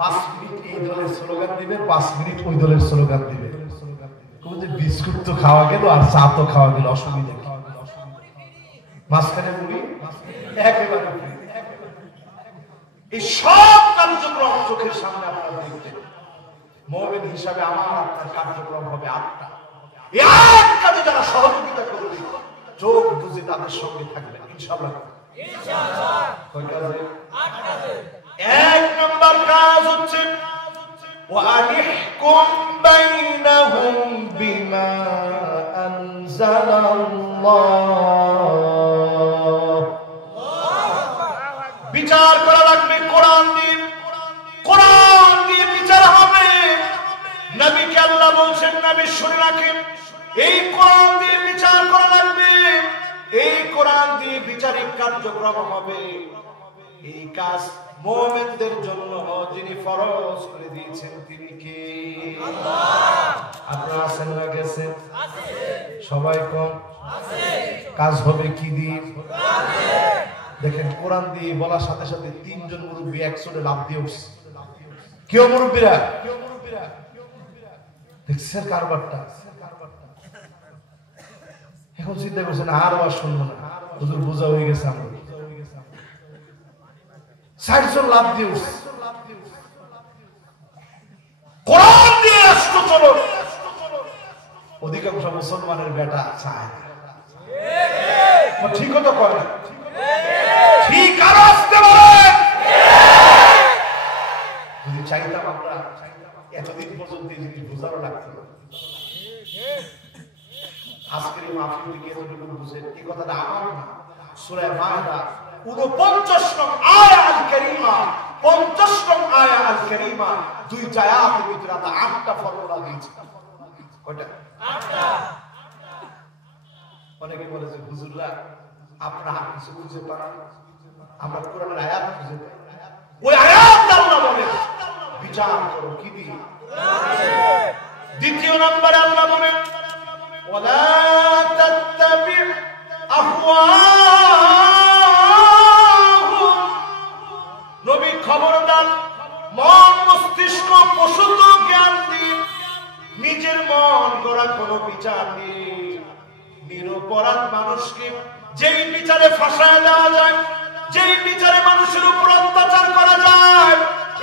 5 মিনিট এই দলের স্লোগান দিবে, 5 মিনিট ওই দলের স্লোগান দিবে। বিস্কুট তো খাওয়া গেল আর চা তো খাওয়া গেল, অসুবিধা কি? মাঝখানে মুড়ি একেবারে। এই সব কার্যক্রম চোখের সামনে আপনারা দেখতেন। মুমিন হিসাবে আমার আপনার কার্যক্রম হবে 8টা। এই 8 কাজে যারা সহযোগিতা করবে চোখ বুঝে তাদের সঙ্গে থাকবেন ইনশাআল্লাহ। ইনশাআল্লাহ। কয় কাজে? 8 কাজে। 1 নম্বর কাজ হচ্ছে وَأَنِحْكُمْ بَيْنَهُمْ بِمَا أَنزَلَ اللَّهُ। বিচার করা লাগবে কোরআন দিয়ে, কোরআন দিয়ে বিচার হবে। নবীকে আল্লাহ বলছেন, নবী শুনে রাখেন, এই কোরআন দিয়ে বিচার করা লাগবে, এই কোরআন দিয়ে বিচারিক কার্যক্রম হবে। এই কাজ মুমিনদের জন্য যিনি ফরজ করে দিয়েছেন তিনি কে? আল্লাহ। আপনারা আছেন না গেছেন? আছে। সবাই কম? আছে। কাজ হবে কি দিয়ে? কোরআন দিয়ে। দেখেন কোরআন দিয়ে বলার সাথে সাথে 3 জন মুরব্বি একসাথে লাফ দিয়ে উঠছে। কেউ মুরব্বিরা? দেখছেন কারবারটা? এখন চিন্তা করছেন আর ওয়াজ শুনবো না, হুজুর বোঝা হয়ে গেছে আমরা। 60 জন লাভ দিয়ে উঠছে। কোরআন দিয়ে রাষ্ট্র চলো। অধিকাংশ মুসলমানের বেটা চায় না। ঠিক তো কয় না? ঠিক আর আসতে পারে। যদি চাইতাম আমরা এতদিন পর্যন্ত এই জিনিস বোঝানো লাগতো না। আজকের এই মাহফিল থেকে এতটুকু বুঝেন, এই কথাটা আমার না, সূরা মায়দা 49 নং আয়া আল কারীমা, 50 নং আয়া আল কারীমা, 2 আয়াতের ভিতরে আল্লাহ 8টা ফর্মুলা দিয়েছে। কয়টা? 8টা। অনেকে বলে যে হুজুররা আপনারা কিছু বুঝতে পারেন, আমরা কোরআনের আয়াত বুঝতে পারি। ওই আয়াত আল্লাহ বলে বিচার করো কি দিয়ে? কোরআন দিয়ে। দ্বিতীয় নম্বরে আল্লাহ বলেন ওয়ালা তাত্তাবি আহওয়াহুম। নবী খবরদার মন মস্তিষ্ক প্রসূত জ্ঞান দিয়ে, নিজের মন গড়া কোনো বিচার দিয়ে নিরপরাধ মানুষকে যেই বিচারে ফাঁসায় দেওয়া যায়, যেই বিচারে মানুষের উপর অত্যাচার করা যায়,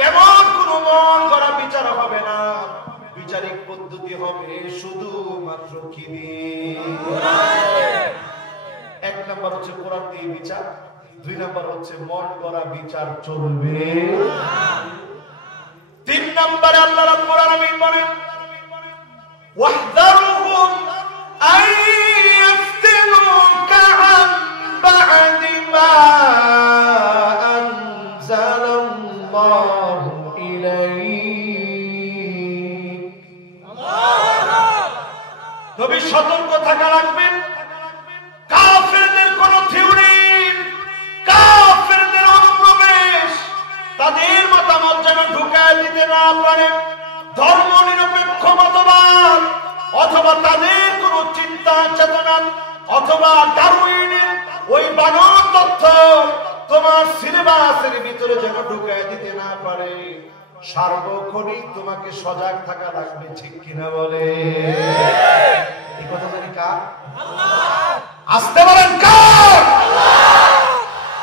এমন কোন মন গড়া বিচার হবে না। বিচারিক পদ্ধতি হবে শুধুমাত্র কি দিয়ে? কোরআন। 1 নম্বর হচ্ছে কোরআন দিয়ে বিচার, 2 নম্বর হচ্ছে মন গড়া বিচার চলবে। 3 নম্বরে আল্লাহ রাব্বুল আলামিন বলেন ওয়াহদারহুম আন ইয়াফতিনুকা আন বা'দি মা আনজালাল্লাহু ইলাইক। নবী সতর্ক থাকা লাগবেন। কাফেরদের কোন থিওরি, কাফেরদের অনুপ্রবেশ, তাদের মতামত যেন ঢুকায় দিতে না পারে। ধর্ম নিরপেক্ষ মতবাদ অথবা তাদের কোন চিন্তা চেতনা অথবা ডারউইনের ওই বানর তথ্য তোমার সিলেবাসের ভিতরে যেন ঢুকায় দিতে না পারে। সার্বক্ষণিক তোমাকে সজাগ থাকা লাগবে, ঠিক কিনা বলে? এই কথা জানি কার? আল্লাহ। আসতে বলেন কার? আল্লাহ।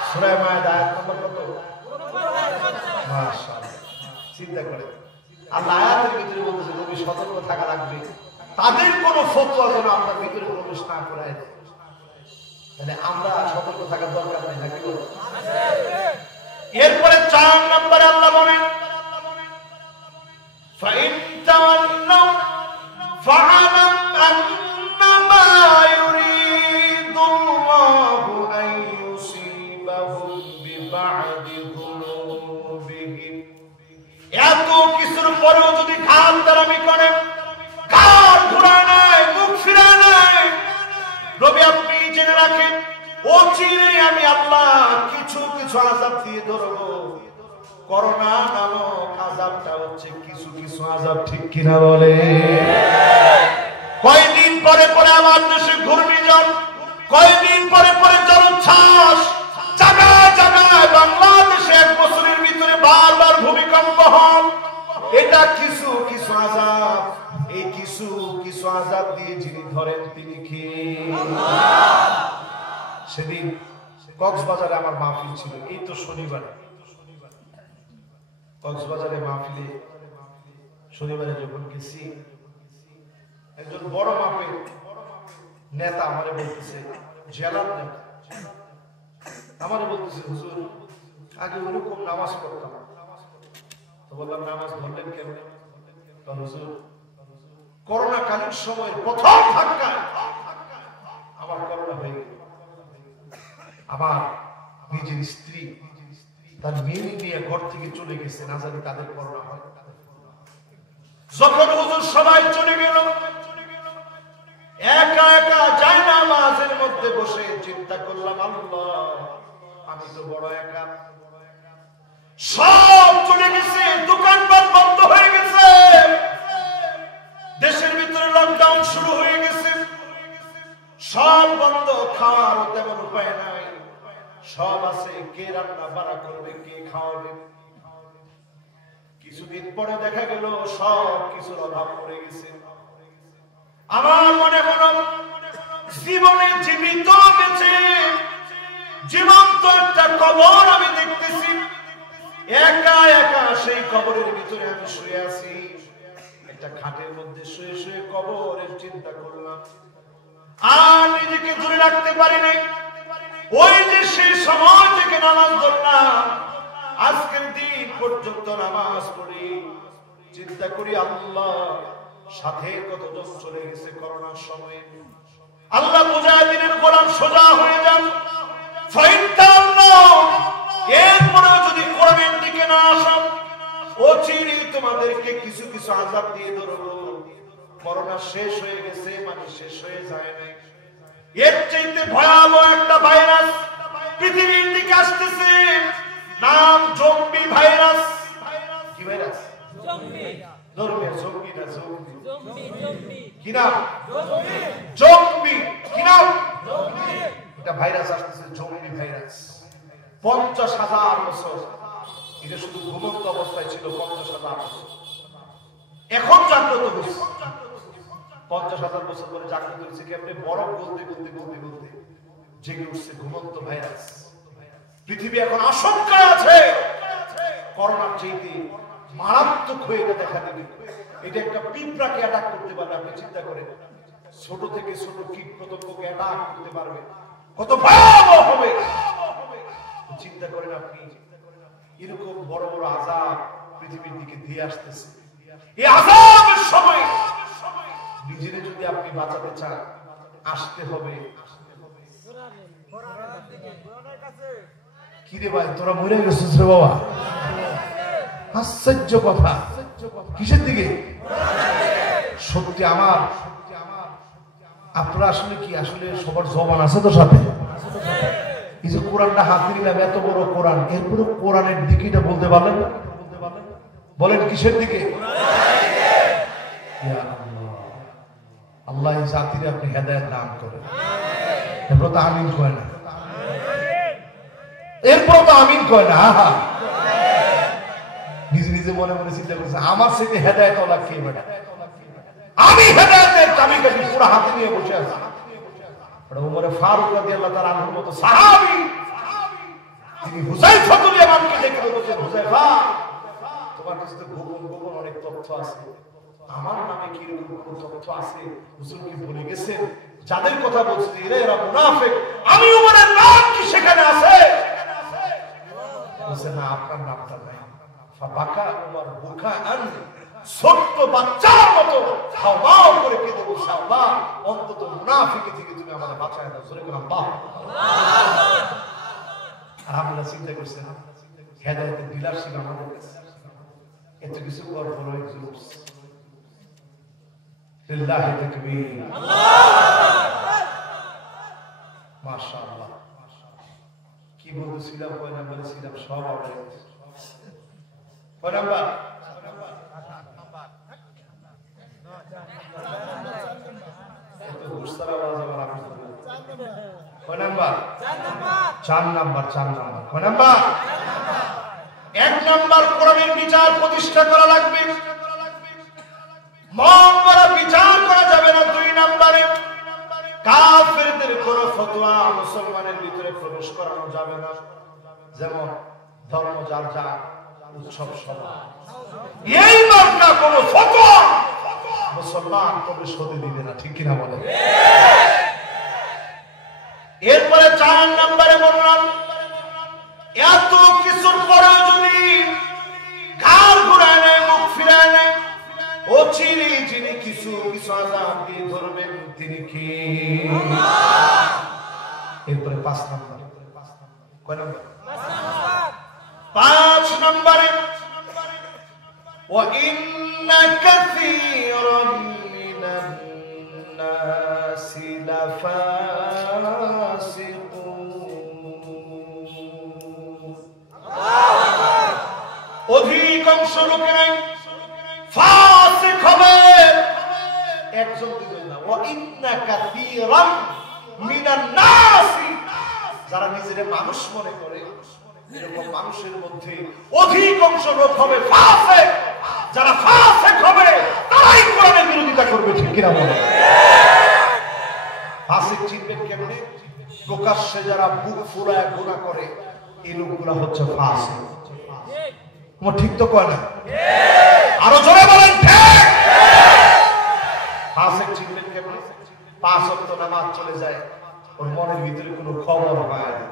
সূরা মায়দা আয়াত নম্বর কত? মাশাআল্লাহ। চিন্তা করে আল্লাহ আয়াতের ভিতরে বলতেছে নবী সতর্ক থাকা লাগবে, তাদের কোন ফতোয়া যেন আপনার ভিতরে প্রবেশ না করায়। তাহলে আমরা সতর্ক থাকার দরকার নেই নাকি বলেন? এরপরে 4 নম্বরে আল্লাহ বলেন فَإِن تَوَلَّوْا فَاعْلَمْ أَنَّمَا يُرِيدُ اللَّهُ أَن يُصِيبَهُم بِبَعْضِ ذُنُوبِهِمْ। এত কিছুর পরেও যদি খামতারামি করে, কার ঘুরায় নেয়, মুখ ফিরায় নেয়, নবী আপনি জেনে রাখেন অচিরে আমি আল্লাহ কিছু কিছু আযাব দিয়ে ধরবো। করোনা নামক আযাবটা হচ্ছে কিছু কিছু আযাব, ঠিক কিনা বলে? কয়দিন পরে পরে আমার দেশে ঘূর্ণিঝড়, কয়দিন পরে পরে জলোচ্ছ্বাস, জায়গায় জায়গায় বাংলাদেশে 1 বছরের ভিতরে বারবার ভূমিকম্প হয়। কিছু আযাব দিয়ে যিনি ধরেন তিনি কে? সেদিন কক্সবাজারে আমার মাহফিল ছিল, এই তো শনিবারে কক্সবাজারে মাহফিলে শনিবারে যখন গেছি, একজন বড় মাপের নেতা আমারে বলতেছে, জেলার নেতা আমারে বলতেছে, হুজুর আগে ওরকম নামাজ পড়তাম। তো বললাম নামাজ ধরলেন কেমন? হুজুর করোনা কালীন সময় প্রথম ধাক্কায় আমার করোনা হয়ে গেল। আমার নিজের স্ত্রী তার মেয়ে নিয়ে ঘর থেকে চলে গেছে, না জানি তাদের করোনা হয়। যখন হুজুর সবাই চলে গেল, একা একা জায়নামাজের মধ্যে বসে চিন্তা করলাম, আল্লাহ আমি তো বড় একা, সব চলে গেছে, দোকানপাট বন্ধ হয়ে গেছে, দেশের ভিতরে লকডাউন শুরু হয়ে গেছে, সব বন্ধ, খাওয়ার তেমন উপায় নাই, সব আছে, কে রান্না বাড়া করবে, কে খাওয়াবে? কিছুদিন পরে দেখা গেল সব কিছুর অভাব পড়ে গেছে। আমার মনে হলো জীবনে জীবিত গেছে, জীবন্ত একটা কবর আমি দেখতেছি, একা একা সেই কবরের ভিতরে আমি শুয়ে আছি। একটা খাটের মধ্যে শুয়ে শুয়ে কবরের চিন্তা করলাম, আর নিজেকে ধরে রাখতে পারি নাই। ওই যে সেই সময় থেকে নামাজ ধরলাম, আজকের দিন পর্যন্ত নামাজ পড়ি, চিন্তা করি আল্লাহ সাথে কতজন চলে গেছে করোনার সময়ে। আল্লাহ বুঝায় দিনের গোলাম সোজা হয়ে যান, এরপরেও যদি কোরআনের দিকে না আসো, অচিরে তোমাদেরকে কিছু কিছু আযাব দিয়ে ধরবো। করোনা শেষ হয়ে গেছে মানে শেষ হয়ে যায় নাই। এর চাইতে ভয়াবহ একটা ভাইরাস পৃথিবীর দিকে আসতেছে, নাম জম্বি ভাইরাস। কি ভাইরাস? জম্বি। জম্বি না জম্বি। কি নাম? জম্বি। কি নাম? এটা ভাইরাস আসতেছে, জম্বি ভাইরাস। 50,000 বছর এটা শুধু ঘুমন্ত অবস্থায় ছিল, 50,000 বছর। এখন জাগ্রত হয়েছে, 50,000 বছর পরে জাগ্রত হয়েছে। কেমনে? বরফ গলতে গলতে গলতে গলতে জেগে উঠছে ঘুমন্ত ভাইরাস। পৃথিবী এখন আশঙ্কায় আছে করোনার চাইতে মারাত্মক হয়ে এটা দেখা দেবে। এটা একটা পিঁপড়াকে অ্যাটাক করতে পারবে। আপনি চিন্তা করেন, ছোট থেকে ছোট কীট পতঙ্গকে অ্যাটাক করতে পারবে, কত ভয়াবহ হবে। চিন্তা করেন আপনি, এরকম বড় বড় আযাব পৃথিবীর দিকে দিয়ে আসতেছে। এই আযাবের সময় নিজেরে যদি আপনি বাঁচাতে চান, আসতে হবে। কিরে ভাই তোরা মরে গেছিস রে বাবা? আশ্চর্য কথা। কিসের দিকে? সত্যি আমার আপনারা আসলে কি, আসলে সবার জবান আছে তো সাথে? এই যে কোরআনটা হাতে নিলাম, এত বড় কোরআন, এরপরে কোরআনের দিকেটা বলতে পারলেন না? বলেন কিসের দিকে? আল্লাহ এই জাতিরে আপনি হেদায়েত দান করেন। এরপর তো আমিন কয় না, এরপর তো আমিন কয় না। নিজে নিজে মনে মনে চিন্তা করছে, আমার থেকে হেদায়েত ওলা কে বেটা? আমি হেদায়েতের চাবিকাঠি পুরো হাতে নিয়ে বসে আছি। ওমর ফারুক রাদিয়াল্লাহু তাআলা আনহুর মতো সাহাবী, তিনি হুযায়ফা রাদিয়াল্লাহু ইয়ামানকে ডেকে বলছেন, হুযায়ফা তোমার কাছে তো গোপন গোপন অনেক তথ্য আছে, আমার নামে কি এরকম তথ্য আছে হুজুর কি বলে গেছেন? যাদের কথা বলছি এরা মুনাফিক, আমি ওমরের নাম কি সেখানে আছে? বলছে না, আপনার নামটা নাই। ফাবাকা ওমর বুকাআন, ছোট্ট বাচ্চার মতো হাওমাও করে কেঁদে বলছে, আল্লাহ অন্তত মুনাফিক থেকে তুমি আমাদের বাঁচায় দাও। জোরে করে আল্লাহ। আর আমরা চিন্তা করছেন হেদায়েতের ডিলারশিপ আমাদের কাছে, এত কিছু করার পরে লিল্লাহি তাকবীর, মাশাআল্লাহ। কি বলছিলাম, কয় নাম্বার ছিলাম, সব আমরা কয় নাম্বার? কয় নাম্বার? 4 নাম্বার। 4 নাম্বার। কয় নাম্বার? 1 নাম্বার, কোরআনের বিচার প্রতিষ্ঠা করা লাগবে। মন গড়া বিচার করা ফতোয়া মুসলমানের ভিতরে প্রবেশ করানো যাবে না, যেমন ধর্ম যার যা, উৎসব সভা, এই মার্কা কোন ফতোয়া মুসলমান প্রবেশ হতে দিবে না, ঠিক কিনা বলে? এরপরে 4 নম্বরে বললাম, এত কিছুর পরেও যদি ঘাড় ঘুরায় নেয়, মুখ ফিরায় নেয়, ও যিনি কিছু কিছু আযাব দিয়ে ধরবেন তিনি কি? এরপরে 5 নম্বর, কয় নম্বর? 5 নম্বরে, ওয়া ইন্না কাসীরাম মিনান নাসি লাফাসিকুন, অধিকাংশ লোকেরাই ফাসিক হবে। একজন দুজন না, ওয়া ইন্না কাসীরাম মিনান নাসি, যারা নিজেদের মানুষ মনে করে এরকম মানুষের মধ্যে অধিকাংশ লোক হবে ফাসিক। যারা ফাসিক হবে তারাই কোরআনের বিরোধিতা করবে, ঠিক কিনা বলে? ফাসিক চিনবেন কেমনে? প্রকাশ্যে যারা বুক ফুলায় গুনাহ করে, এই লোকগুলা হচ্ছে ফাসিক। তোমার ঠিক তো কয় না? আরো জোরে বলেন ঠিক। ফাসিক চিনবেন কেমনে? 5 ওয়াক্ত নামাজ চলে যায়, ওর মনের ভিতরে কোনো খবর পায় না।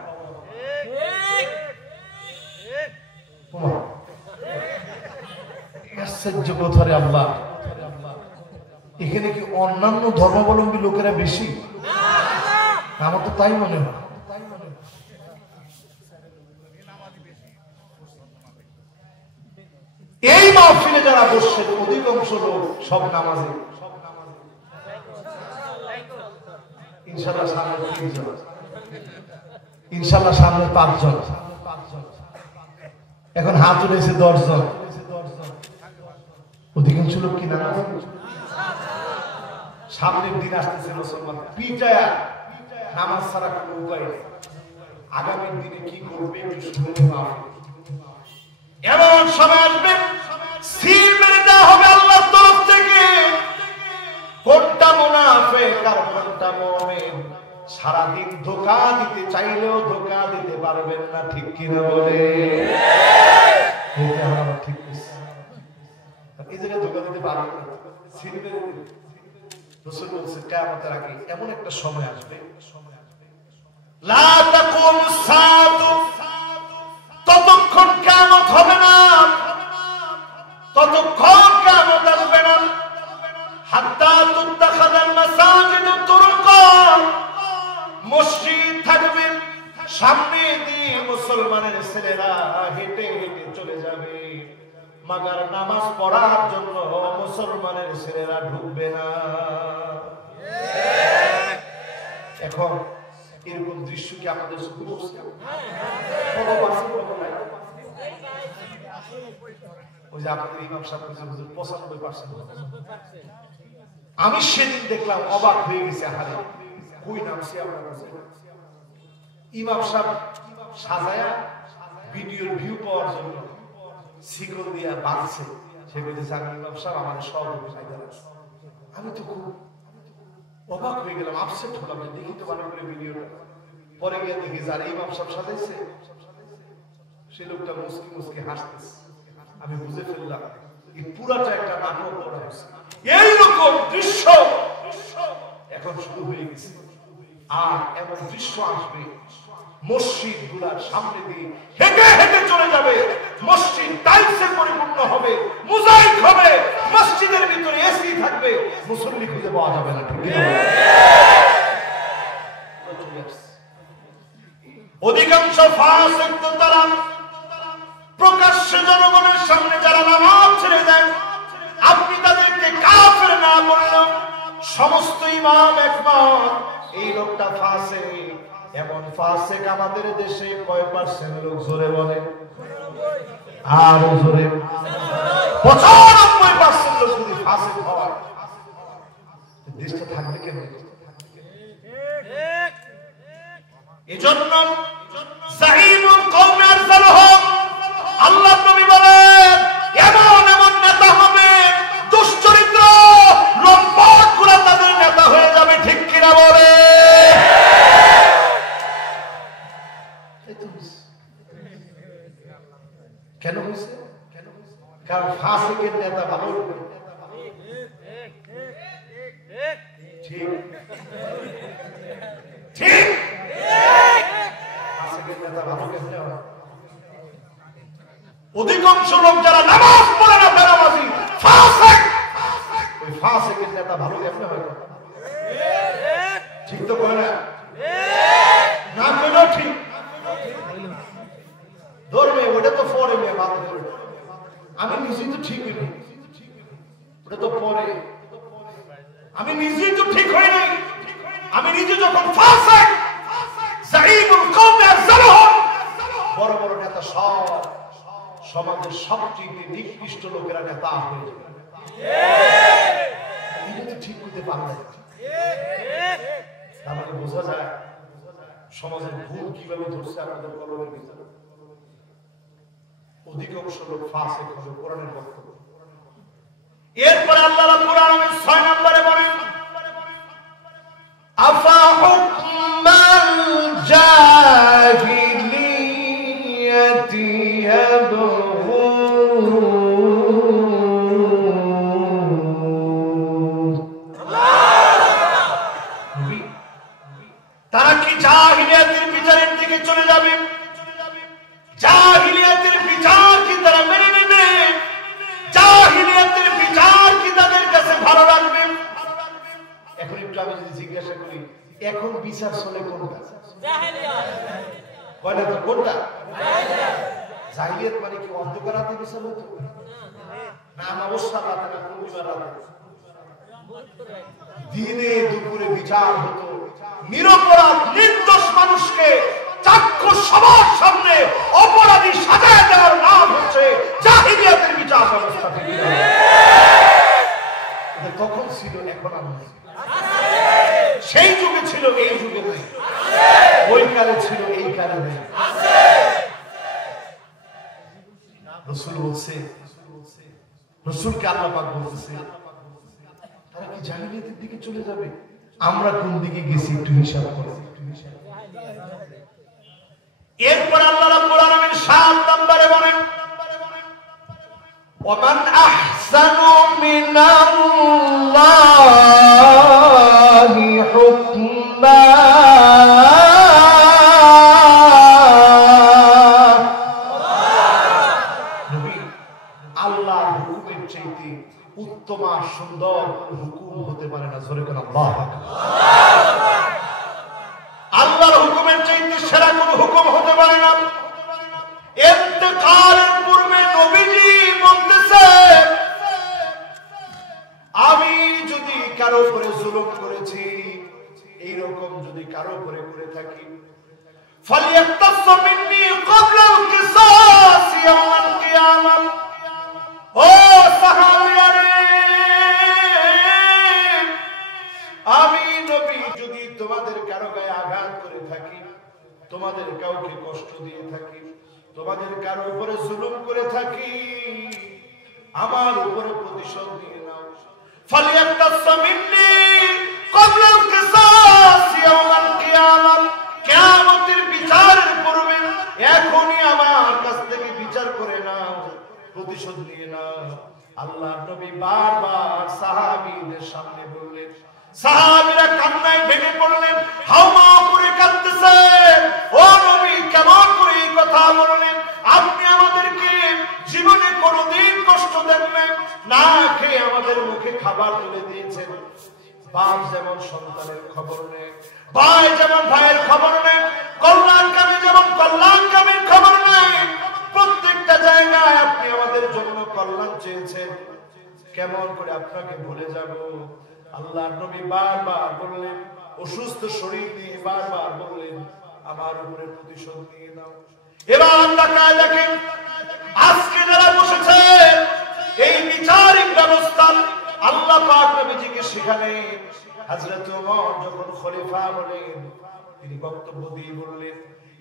আল্লাহ, এখানে কি অন্যান্য ধর্মাবলম্বী লোকেরা বেশি? আমার তো তাই মনে হয়। এই মাহফিলে যারা বসছে অধিকাংশ লোক সব নামাজি। ইনশাআল্লাহ সামনে 3 জন, ইনশাআল্লাহ সামনে 5 জন, এখন হাত উঠেছে 10 জন। অধিকাংশ লোক কি নামাজি? সামনের দিন আসতেছে মুসলমান পিটায়া, নামাজ ছাড়া কোনো উপায় নেই। আগামী দিনে কি করবে একটু শুনে মাহফিল। এমন সময় আসবে সিল মেরে দেওয়া হবে আল্লাহর তরফ থেকে, কোনটা মুনাফিক আর কোনটা মুমিন। সারাদিন ধোঁকা দিতে চাইলেও ধোঁকা দিতে পারবেন না, ঠিক কিনা বলে? এটা আমরা ঠিক বলছি। এই জায়গায় ধোঁকা দিতে পারবেন না, সিল মেরে দিবেন। রাসূল বলেছেন কিয়ামতের আগে এমন একটা সময় আসবে, লা তাকুমুস সাআতু, ততক্ষণ কিয়ামত হবে না, ততক্ষণ কিয়ামত আসবে না, হাত্তা তুত্তাখাযাল মাসাজিদু তুরুকা, মসজিদ থাকবে, সামনে দিয়ে মুসলমানের ছেলেরা হেঁটে হেঁটে চলে যাবে, মাগার নামাজ পড়ার জন্য মুসলমানের ছেলেরা ঢুকবে না। এখন এরকম দৃশ্য কি আমাদের চোখে পড়ছে? ওই যে আমাদের ইমাম সাহেব 95%। আমি সেদিন দেখলাম, অবাক হয়ে গেছে, হারে কই নামছি আমরা। ইমাম সাহেব সাজায়া ভিডিওর ভিউ পাওয়ার জন্য শিকল দিয়া বাঁধছে। সে বলতেছে আমি ইমাম সাহেব, আমাদের সব আমি তো খুব অবাক হয়ে গেলাম, আপসেট হলাম, দেখি তো ভালো করে ভিডিওটা। পরে গিয়ে দেখি যারা ইমাম সাহেব সাজাইছে সে লোকটা মুসকি মুসকি হাসতেছে। আমি বুঝে ফেললাম এই পুরাটা একটা নাটক করা হয়েছে। এইরকম দৃশ্য এখন শুরু হয়ে গেছে। আর এমন দৃশ্য আসবে, মসজিদ গুলার সামনে দিয়ে হেঁটে হেঁটে চলে যাবে, মসজিদ টাইলসে পরিপূর্ণ হবে, মোজাইক হবে, মসজিদের ভিতরে এসি থাকবে, মুসল্লি খুঁজে পাওয়া যাবে না, ঠিক আছে? অধিকাংশ ফাসিক তো তারা প্রকাশ্যে জনগণের সামনে যারা নামাজ ছেড়ে দেন, আপনি তাদেরকে কাফের না বললেও সমস্ত ইমাম একমত এই লোকটা ফাসিক। এমন ফাসিক আমাদের দেশে কয় পার্সেন্ট লোক জোরে বলে? আর জোরে 95% লোক যদি ফাসিক হয় দেশটা থাকবে কেন? এজন্য যাহিদুল কওমে আরসালহুম, আল্লাহ নবী বলেন এমন এমন নেতা হবে, দুশ্চরিত্র লম্পট গুলা তাদের নেতা হয়ে যাবে, ঠিক কিনা বলে? ফাসিকের নেতা ভালো ঠিক ঠিক ফাসিকের নেতা ভালো কেমনে হয়? অধিকাংশ লোক যারা নামাজ পড়ে না বেনামাজি ফাসিক, ওই ফাসিকের নেতা ভালো কেমনে হয়? ঠিক তো কয় না? না কইলো ঠিক ধর্মে ওটা তো পরে নিয়ে বাদ করে, আমি নিজেই তো ঠিক হইনি, ওটা তো পরে, আমি নিজেই তো ঠিক হই নাই। আমি নিজে যখন ফাসিক যাইবুল কওমে আযলাহুম, বড় বড় নেতা সব সমাজের সবচেয়ে নিকৃষ্ট লোকেরা নেতা হয়ে যাবে, এটা তো ঠিক করতে পারবে। তাহলে বোঝা যায় সমাজের ভুল কিভাবে ধরছে আপনাদের কলমের ভিতরে। অধিকাংশ লোক ফাসিক হবে কোরআনের বক্তব্য। এরপরে আল্লাহ রাব্বুল আলামিন 6 নম্বরে বলেন আফা হুকমাল জাহিলিয়াতি ইয়াবগুন, তারা কি জাহিলিয়াতের বিচারের দিকে চলে যাবে? জাহিলিয়াতের বিচার কি তারা মেনে নেবে? জাহিলিয়াতের বিচার কি তাদের কাছে ভালো লাগবে? এখন একটু আমি যদি জিজ্ঞাসা করি, এখন বিচার চলে কোনটা? জাহিলিয়াত। বলে তো কোনটা? জাহিলিয়াত। জাহিলিয়াত মানে কি অন্ধকার রাতে বিচার হতো? না অমাবস্যা রাতে, না পূর্ণিমা রাতে, দিনে দুপুরে বিচার হতো। নিরপরাধ নির্দোষ মানুষকে চাক্ষুষ সবার সামনে অপরাধী সাজায় দেওয়ার নাম হচ্ছে জাহিলিয়াতের বিচার ব্যবস্থা। তখন ছিল, এখন আর নেই। সেই যুগে ছিল, এই যুগে নেই। ওই কালে ছিল, এই কালে নেই। রাসূল বলছে, রাসূলকে আল্লাহ পাক বলতেছে তারা কি জাহিলিয়াতের দিকে চলে যাবে? আমরা কোন দিকে গেছি একটু হিসাব করো। এরপর আল্লাহ রাব্বুল আলামিন 7 নম্বরে বলেন ওমান আহসানু মিনাল্লাহি হুকমা, নবী আল্লাহর হুকুমের চাইতে উত্তম আর সুন্দর হুকুম হতে পারে না। জোরে করে আল্লাহু আকবার। আল্লাহর হুকুমের চাইতে সেরা কোনো হুকুম হতে পারে না। ইন্তেকালের পূর্বে নবীজি বলতেছে, আমি যদি কারো উপরে জুলুম করেছি, এই রকম যদি কারো উপরে করে থাকি, ফালিয়াক্তাসু মিন্নি ক্বাবলা আল-কিসাস ইয়াওমাল কিয়ামাহ। ও সাহাবীরা, আমি নবী যদি তোমাদের কারো গায়ে আঘাত করে থাকি, তোমাদের কাউকে কষ্ট দিয়ে থাকি, তোমাদের কারো উপরে জুলুম করে থাকি, আমার উপরে প্রতিশোধ নিয়ে নাও। ফালিয়াক্তাসু মিন্নি ক্বাবলা আল-কিসাস ইয়াওমাল কিয়ামাহ, কিয়ামতের বিচারের পূর্বে এখনই আমার কাছ থেকে বিচার করে নাও, প্রতিশোধ নিয়ে নাও। আল্লাহর নবী বারবার সাহাবীদের সামনে বললেন, সাহাবীরা কান্নায় ভেঙে পড়লেন, হাওমাও করে কাঁদতেছেন। ও নবী, কেমন করে এই কথা বললেন? আপনি আমাদেরকে জীবনে কোনোদিন কষ্ট দেন নাই, না খেয়ে আমাদের মুখে খাবার তুলে দিয়েছেন। বাপ যেমন সন্তানের খবর নেয়, ভাই যেমন ভাইয়ের খবর নেয়, কল্যাণকামী যেমন কল্যাণকামীর খবর নেয়, প্রত্যেকটা জায়গায় আপনি আমাদের জন্য কল্যাণ চেয়েছেন, কেমন করে আপনাকে ভুলে যাব? আল্লাহর নবী বারবার বললেন, অসুস্থ শরীর নিয়ে বারবার বললেন, আমার উপরে প্রতিশোধ নিয়ে নাও। এবার তাকায় দেখেন, আজকে যারা বসেছে এই বিচারিক ব্যবস্থা আল্লাহ পাক নবীজিকে শেখালেন। হযরত ওমর যখন খলিফা হলেন, তিনি বক্তব্য দিয়ে বললেন,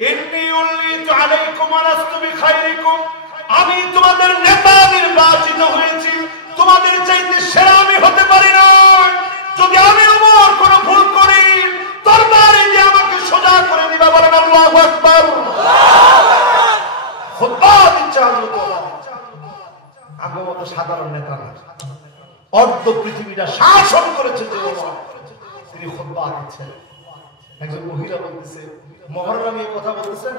ইন্নী উল্লিতু আলাইকুম আলাস্তু বিখাইরিকুম, আমি তোমাদের নেতা নির্বাচিত হয়েছি, তোমাদের চাইতে সেরা আমি হতে পারি না। যদি আমি ওমর কোনো ভুল করি, দরবারে গিয়ে আমাকে সোজা করে দিবা। বলেন আল্লাহু আকবার। খুতবা দিচ্ছে হযরত ওমর। আগমত মতো সাধারণ নেতা না, অর্ধ পৃথিবীটা শাসন করেছে যে ওমর, তিনি খুতবা দিচ্ছেন। একজন মহিলা বলতেছে, মহররম নিয়ে কথা বলতেছেন,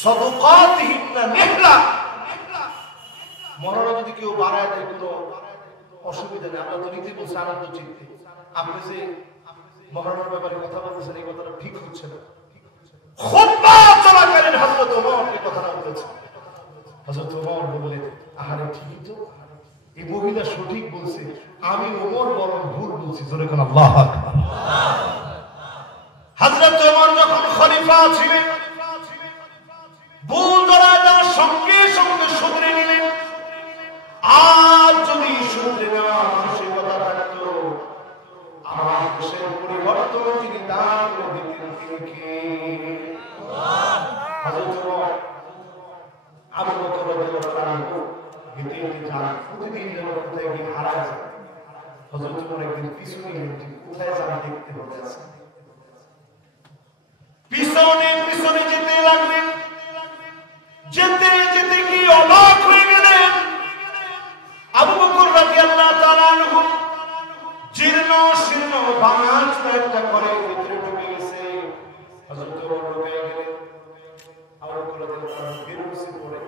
সাদাকাতিহিন্না নিহলা, মহররম যদি কেউ বাড়ায় দেয় কোনো অসুবিধা নেই, আমরা তো রীতি বলছি আনন্দ চিত্তে। আপনি যে মহররমের ব্যাপারে কথা বলতেছেন এই কথাটা ঠিক হচ্ছে না। খুতবা চলাকালীন হযরত ওমর এই কথাটা বলেছেন। হযরত ওমর বললেন, আহারে ঠিকই তো, এই মহিলা সঠিক বলছে, আমি ওমর বরং ভুল বলছি। জোরে কোন আল্লাহু আকবার। হযরত ওমর যখন খলিফা ছিলেন, ভুল ধরা যাওয়ার সঙ্গে সঙ্গে শুধরে নিলেন। আর যদি শুধরে নেওয়া মানসিকতা থাকতো, আমার দেশের পরিবর্তন তিনি দান করে দিতেন। তিনি কে? হযরত ওমর আবু বকর রাদিয়াল্লাহু আনহু হেঁটে হেঁটে যান, প্রতিদিন যেন কোথায় গিয়ে হারায় যায়। হযরত ওমর একদিন পিছু নিলেন, কোথায় যান দেখতে হচ্ছে। পিছনে পিছনে যেতে লাগলেন, যেতে যেতে কি অবাক হয়ে গেলেন। আবু বকর রাদিয়াল্লাহু তাআলা আনহু জীর্ণ শীর্ণ ভাঙা একটা ঘরের ভিতরে ঢুকে গেছে। হযরত ওমর ঢুকে গেলেন, আবু বকর রাদিয়াল্লাহু তাআলা বের হয়েছে পড়ে,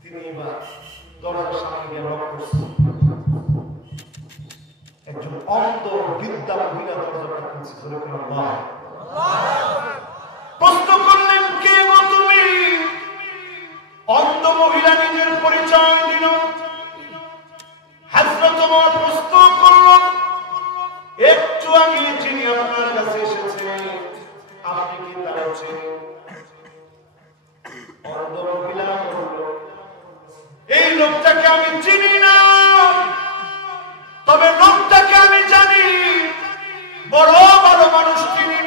তিনি এবার দরজার সামনে গিয়ে নক করছেন। একজন অন্ধ বৃদ্ধা মহিলা দরজাটা খুলছে। সুবহানাল্লাহ। প্রশ্ন করলেন, কে গো তুমি? অন্ধ মহিলা নিজের পরিচয় দিল। হযরত ওমর প্রশ্ন করল, একটু আগে যিনি আপনার কাছে এসেছে আপনি কি তার চেনেন? অন্ধ মহিলা বলল, এই লোকটাকে আমি চিনি না, তবে লোকটাকে আমি জানি, বড় ভালো মানুষ তিনি।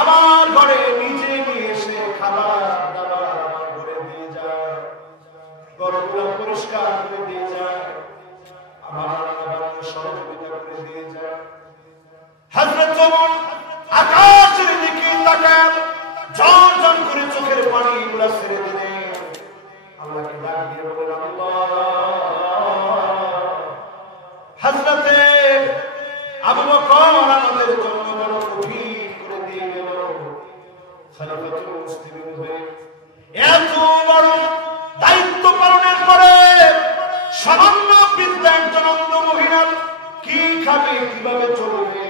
আমার ঘরে নিজে নিয়ে এসে খাবার দাবার আমার ঘরে দিয়ে যায়, ঘরগুলো পরিষ্কার করে দিয়ে যায়, আমার রান্নাবান্নার সহযোগিতা করে দিয়ে যায়। হযরত ওমর আকাশের দিকে তাকান, ঝরঝর করে চোখের পানিগুলো ছেড়ে দিলেন, আল্লাহকে ডাক দিয়ে বলেন, আল্লাহ, হযরতে আবু বকর আমাদের জন্য বড় কঠিন করে দিয়ে গেল। খলিফাতুল মুসলিমিন হয়ে এত বড় দায়িত্ব পালনের পরে সামান্য বৃদ্ধা একজন অন্ধ মহিলা কি খাবে, কিভাবে চলবে,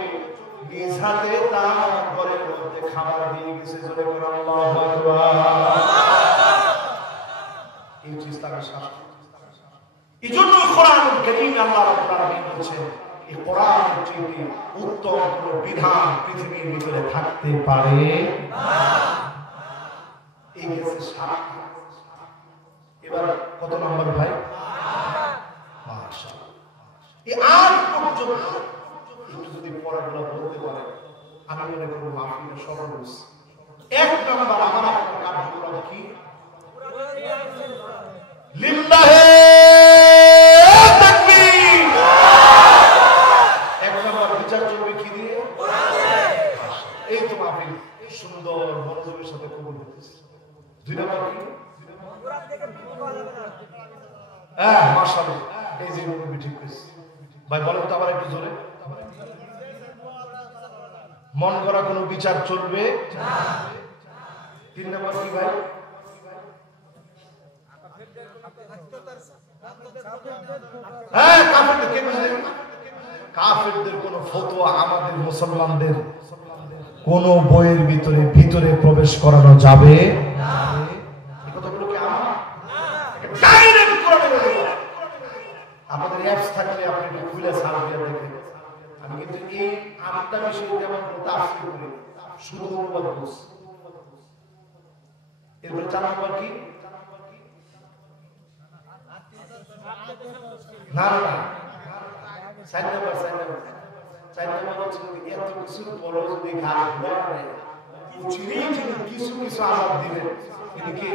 নিজ হাতে তার ঘরের মধ্যে খাবার দিয়ে গেছে। জোরে বলেন আল্লাহু আকবার। এই চিন্তার শাস্তি। এজন্য কোরআনুল কারীম আল্লাহ রাব্বুল আলামিন বলেছেন, এই কোরআনের চেয়ে উত্তম কোন বিধান পৃথিবীর ভিতরে থাকতে পারে না। এই গেছে 7। এবার কত নম্বর ভাই? মাশাআল্লাহ। এই 8 পর্যন্ত একটু যদি পড়াগুলো বলতে পারে আমি মনে করব মাহফিলের সফল হয়েছে। 1 নম্বর আমার আপনার কার্যক্রম কি? লিল্লাহে তাকবীর। 1 নম্বর বিচার চলবে কি দিয়ে? এই তো মাহফিল সুন্দর মনোযোগের সাথে কবুল হতেছে। 2 নম্বর কি? হ্যাঁ মাশাআল্লাহ, এই যে মুরব্বি ঠিক করেছে ভাই, বলেন তো আবার একটু জোরে। মন করা কোনো বিচার চলবে না। 3 নম্বর কি ভাই? হ্যাঁ, কাফেরদের কোন ফতোয়া আমাদের মুসলমানদের কোন বইয়ের ভিতরে প্রবেশ করানো যাবে না। এই কথাগুলো কি আমার ডাইরেক্ট কোরআনে বলা। আপনাদের অ্যাপস থাকলে আপনি একটু খুলে সার্চ দিয়ে দেখেন। আমি কিন্তু এই 8টা বিষয় তেমন কোনো তাফসীর করি, শুধু অনুবাদ করছি। এরপর 4 নম্বর কি? না না, 4 নম্বর হচ্ছে এত কিছুর পরও যদি ঘাট ঘুরে চিনেই তিনি কিছু কিছু আজাদ দিবেন, তিনি কি?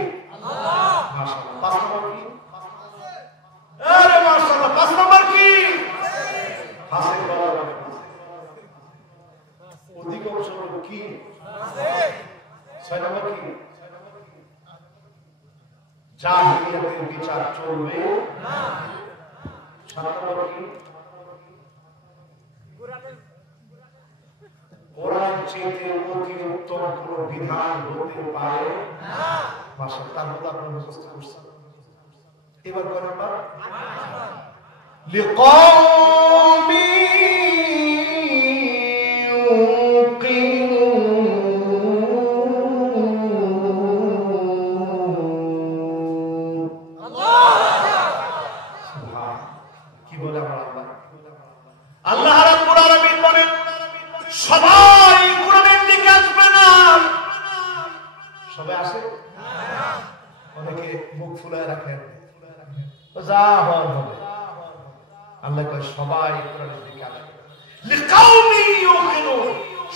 মাশাআল্লাহ। 5 নম্বর কি? আরে মাশাআল্লাহ, 5 নম্বর কি? ফাসিক বলা যাবে। অধিকাংশ লোক কি? 6 নম্বর কি? জাহিলিয়াতের বিচার চলবে না। কোরআন চেয়ে অতি উত্তম কোন বিধান হতে পারে না। ভাষা তার মধ্যে আপনার মুখস্থ করছেন। এবার করেন না লিকাওমি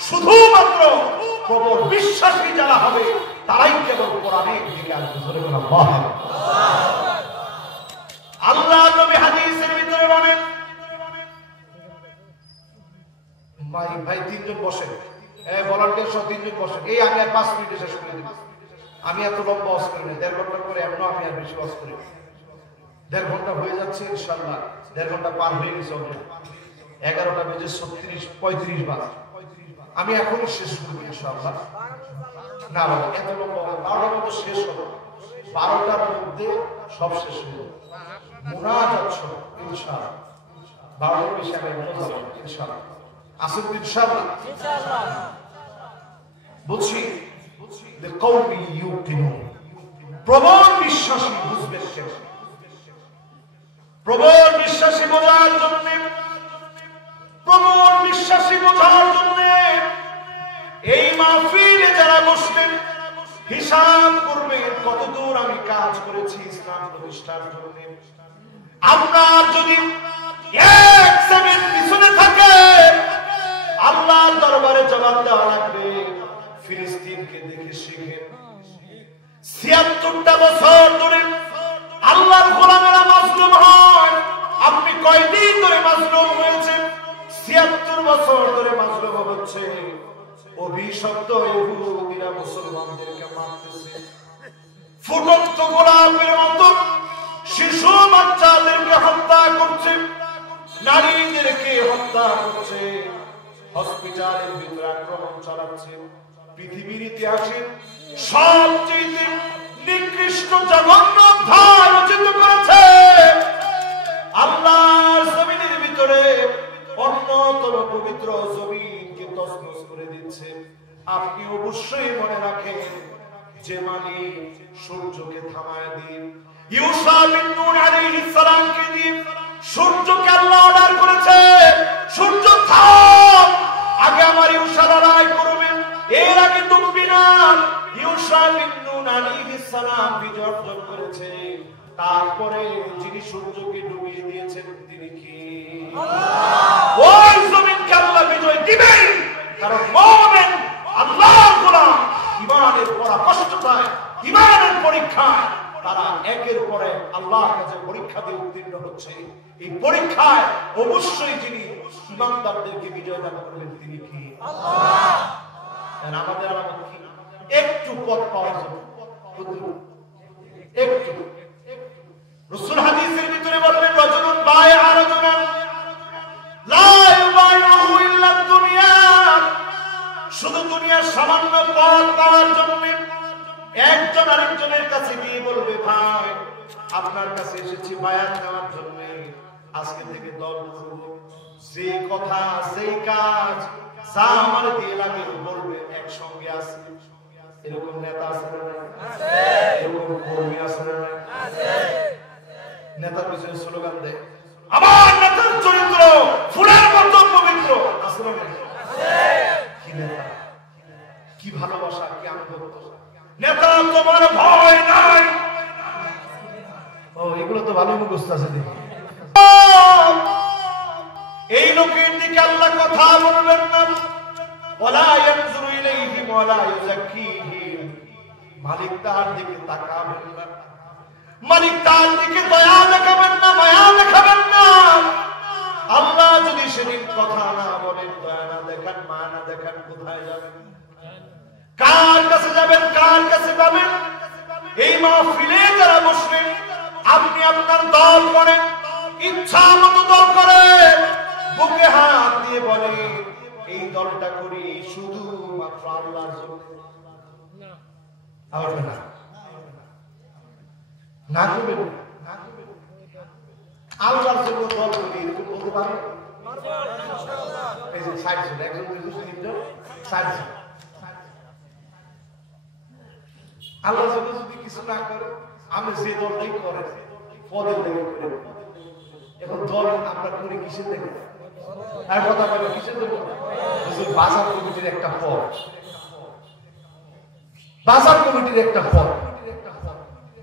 শুধুমাত্র প্রবল বিশ্বাসী যারা হবে তারাই কেবল কোরআনের দিকে আসবে। আল্লাহ নবী হাদিসের ভিতরে বলেন, ভাই তিনজন বসে, ভলান্টিয়ার সহ তিনজন বসে। এই আমি আর 5 মিনিটে শেষ করে দিব। আমি এত লম্বা ওয়াজ করি না, 1.5 ঘন্টা করে এমন আমি আর বেশি ওয়াজ করি। 1.5 ঘন্টা হয়ে যাচ্ছে ইনশাআল্লাহ, 1.5 ঘন্টা পার হয়ে গেছে অলরেডি। 11টা বেজে 35 বাজে। আমি এখনো শেষ করব ইনশাআল্লাহ। না বাবা এত লম্বা 12টার মধ্যে শেষ হবে, 12টার মধ্যে সব শেষ হয়ে যাবে। মুনাজাত সব ইনশাআল্লাহ 12টার বেশি আমি ইনশাআল্লাহ আসুন ইনশাআল্লাহ। বলছি লিকাওমি ইউকিনুন, প্রবল বিশ্বাসী বুঝবেন কেন? প্রবল বিশ্বাসী বোঝার জন্য, প্রবল বিশ্বাসী বোঝার জন্য এই মাহফিলে যারা বসবেন হিসাব করবেন কতদূর আমি কাজ করেছি ইসলাম প্রতিষ্ঠার জন্য। আপনার যদি 1 সেকেন্ড পিছনে থাকে আল্লাহর দরবারে জবাব দেওয়া লাগবে। ফিলিস্তিনকে দেখে শিখেন, ৭৬টা বছর ধরে আল্লাহর গোলামেরা মাজলুম হয়। আপনি কয়দিন ধরে মাজলুম হয়েছেন? ৭৬ বছর ধরে মাজলুম হচ্ছে। অভিশপ্ত ইহুদিরা মুসলমানদেরকে মারতেছে, ফুটন্ত গোলাপের মতো শিশু বাচ্চাদেরকে হত্যা করছে, নারীদেরকে হত্যা করছে, হসপিটালের ভিতরে আক্রমণ চালাচ্ছে। পৃথিবীর ইতিহাসে সবচেয়ে নিকৃষ্ট জঘন্য অধ্যায় রচিত করেছে। আল্লাহর জমিনের ভিতরে অন্যতম পবিত্র জমিনকে তছনছ করে দিচ্ছে। আপনি অবশ্যই মনে রাখেন যে মালিক সূর্যকে থামায় দিন, ইউসা বিন নূন আলাইহিস সালামকে দিয়ে সূর্যকে আল্লাহ অর্ডার করেছে, সূর্য থাম, আগে আমার ইউসা লড়াই করবে, এর আগে ডুববি না। ইউসা বিন নূন আলাইহিস সালাম বিজয় অর্জন করেছে। তারপরে যিনি সূর্যকে ডুবিয়ে দিয়েছেন তিনি কি? আল্লাহ। ওই জমিনকে আল্লাহ বিজয় দিবেন, কারণ মুমিন আল্লাহর গোলাম ঈমানের পরাকাষ্ঠায়, ঈমানের পরীক্ষায় তারা একের পর এক আল্লাহর কাছে পরীক্ষা দিয়ে উত্তীর্ণ হচ্ছে। এই পরীক্ষায় অবশ্যই যিনি ঈমানদারদেরকে বিজয় দান করবেন তিনি কি? আল্লাহ। আমাদের আলামত কি? একটু পথ পাওয়ার জন্য একটু। রাসূল হাদিসের ভিতরে বললেন, রাজুলুন বায়আ রাজুলান লা ইউবাইউহু ইল্লা দুনিয়া। শুধু দুনিয়ার সামান্য পথ পাওয়ার জন্য একজন আরেকজনের কাছে গিয়ে বলবে, ভাই আপনার কাছে এসেছি বায়াত নেওয়ার জন্য, আজকে থেকে দল করব, যে কথা সেই কাজ যা আমার দিয়ে লাগে বলবে, একসঙ্গে আসি। এরকম নেতা আছে না? আছে। এরকম কর্মী আছে না? আছে। নেতার পিছনে স্লোগান দেয়, আমার নেতার চরিত্র ফুলের মতো পবিত্র, আছে না? আছে। কি নেতা, কি ভালোবাসা, কি আনুগত্য! নেতা তোমার ভয় নাই। ও এগুলো তো ভালো মুখস্থ আছে দেখি। এই লোকের দিকে আল্লাহ কথা বলবেন না, ওয়ালা ইয়ানজুরু ইলাইহিম ওয়ালা ইউযাক্কিহিম। মালিক তার দিকে তাকাবেন না, মালিক তার দিকে দয়া দেখাবেন না, মায়া দেখাবেন না। আল্লাহ যদি সেদিন কথা না বলেন, দয়া না দেখান, মায়া না দেখান, কোথায় যাবেন? কার কাছে যাবেন? কার কাছে পাবেন? এই মাহফিলে যারা বসলেন, আপনি আপনার দল করেন, ইচ্ছা মতো দল করেন, বুকে হাত দিয়ে বলেন এই দলটা করি শুধুমাত্র আল্লাহর জন্য। হবে না, না করবেন, আল্লাহর জন্য দল করি এরকম বলতে পারবেন? এই যে সাইডজন, একজন সাইডজন, আল্লাহর জন্য যদি কিছু না করে, আমি যে দলটাই করেন পদের লেগে করে। এখন দল আমরা করি কিসের দেখে? আর কথা বলে কিসের জন্য? বাজার কমিটির একটা পদ, বাজার কমিটির একটা পদ,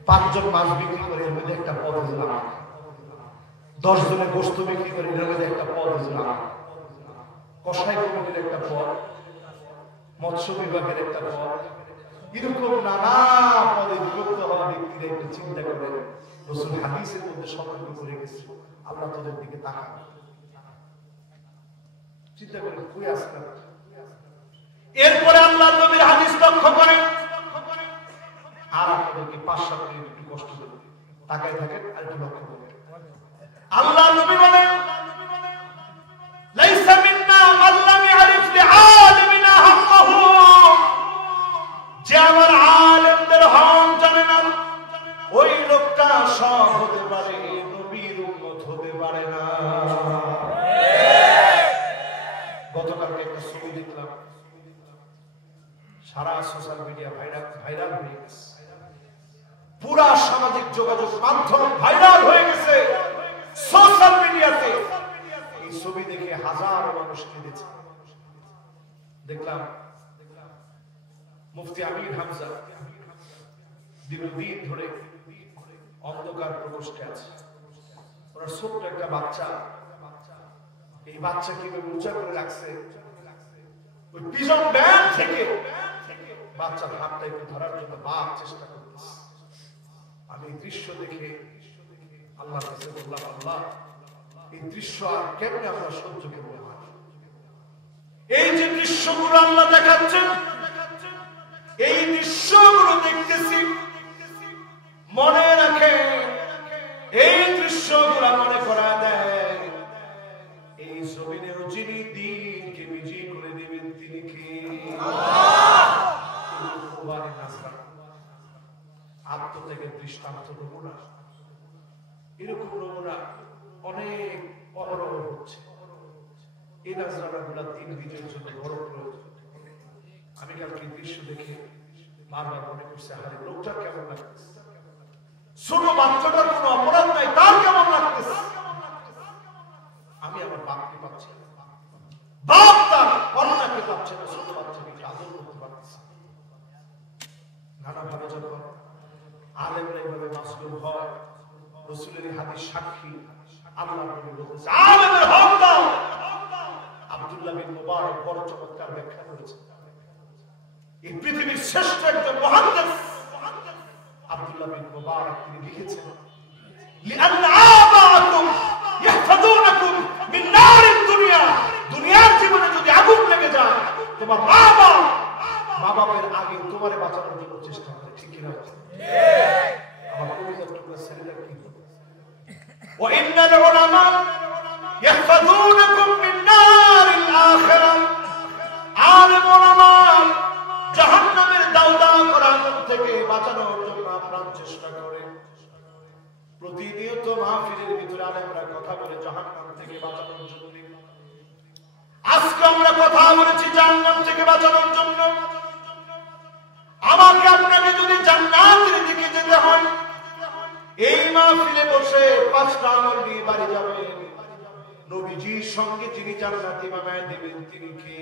5 জন মাছ বিক্রি করে এর মধ্যে একটা পদ হয়েছিল আমার, 10 জনের গোস্ত বিক্রি করে এর মধ্যে একটা পদ হয়েছিল আমার, কসাই কমিটির একটা পদ, মৎস্য বিভাগের একটা পদ, এরকম নানা পদে বিভক্ত হওয়া ব্যক্তিরা একটু চিন্তা করে রাসূল হাদিসের মধ্যে সতর্ক করে গেছে, আমরা তোদের দিকে তাকাবো, চিন্তা করে কই আসে না। এরপরে আল্লাহর নবীর হাদিস লক্ষ্য করেন, আর আপনাদেরকে 5-7 মিনিট একটু কষ্ট করে তাকায় থাকেন আর একটু লক্ষ্য করেন। আল্লাহর নবী বলেন লাইসা মিন্না মান লাম ইয়ারিফ লিআলিমিনা হাক্কাহু, যে আমার আলেমদের হক জানে না ওই লোকটা সব হতে পারে, নবীর উম্মত হতে পারে না। গতকালকে একটা ছবি দেখলাম, সারা সোশ্যাল মিডিয়া ভাইরাল হয়ে গেছে, পুরা সামাজিক যোগাযোগ মাধ্যম ভাইরাল হয়ে গেছে সোশ্যাল মিডিয়াতে। এই ছবি দেখে হাজারো মানুষ কেঁদেছে। দেখলাম মুফতি আমির হামজা দীর্ঘদিন ধরে অন্ধকার প্রকোষ্ঠে আছে, ওনার ছোট্ট একটা বাচ্চা, এই বাচ্চা কিভাবে উঁচা করে রাখছে, ওই পিজন ব্যান থেকে বাচ্চার হাতটা একটু ধরার জন্য বাপ চেষ্টা করতেছে। আমি এই দৃশ্য দেখে আল্লাহর কাছে বললাম, আল্লাহ এই দৃশ্য আর কেমনে আমরা সহ্য করবো? এই যে দৃশ্যগুলো আল্লাহ দেখাচ্ছেন, এই দৃশ্যগুলো দেখতেছি, মনে রাখেন এই দৃশ্যগুলো মনে করা দেয় এই জমিনেও যিনি দিনকে বিজয়ী করে দেবেন তিনি কে? আত্মত্যাগের দৃষ্টান্ত নমুনা, এরকম নমুনা অনেক অহরহ হচ্ছে। এই নাজরানাগুলো দিন বিজয়ের জন্য বড় প্রয়োজন। আমি কালকে দৃশ্য দেখে বারবার মনে করছি, আরে লোকটা কেমন লাগতেছে, ছোট বাচ্চাটার কোনো অপরাধ নাই, তার কেমন লাগতেছে। আমি আমার বাপকে পাচ্ছি, বাপ তার কন্যাকে পাচ্ছে না, ছোট বাচ্চাকে আদর করতে পারতেছে। নানাভাবে যখন আলেমরা এইভাবে মাসলুম হয়, রাসূলের হাদিস সাক্ষী, আল্লাহ নবী বলেছে আলেমের হক দাও। আব্দুল্লাহ বিন মুবারক বড় চমৎকার ব্যাখ্যা করেছেন। এই পৃথিবীর শ্রেষ্ঠ একজন মুহাদ্দিস আব্দুল্লাহ বিন মুবারক তিনি লিখেছেন, লিআন্না আবাকুম ইয়াহফাযুনাকুম মিন নারিদ দুনিয়া, দুনিয়ার জীবনে যদি আগুন লেগে যায়, তোমার মা বাবার আগে তোমারে বাঁচানোর জন্য চেষ্টা করে, ঠিক কি না? ঠিক। আমার কবিতার টুকরা ছেলেটা কি বলে, ওয়া ইন্নাল উলামা ইয়াহফাযুনাকুম মিন নারিল আখিরা, আলেম উলামা জাহান্নামের দাউদা করা থেকে বাঁচানোর জন্য আপ্রাণ চেষ্টা করে। প্রতিনিয়ত মাহফিলের ভিতরে আলেমরা কথা বলে জাহান্নাম থেকে বাঁচানোর জন্য। আজকে আমরা কথা বলেছি জাহান্নাম থেকে বাঁচানোর জন্য। আমাকে আপনাকে যদি জান্নাতের দিকে যেতে হয়, এই মাহফিলে বসে 5টা আমল নিয়ে বাড়ি যাবেন। নবীজির সঙ্গে যিনি জান্নাতে বানায় দিবেন তিনি কে?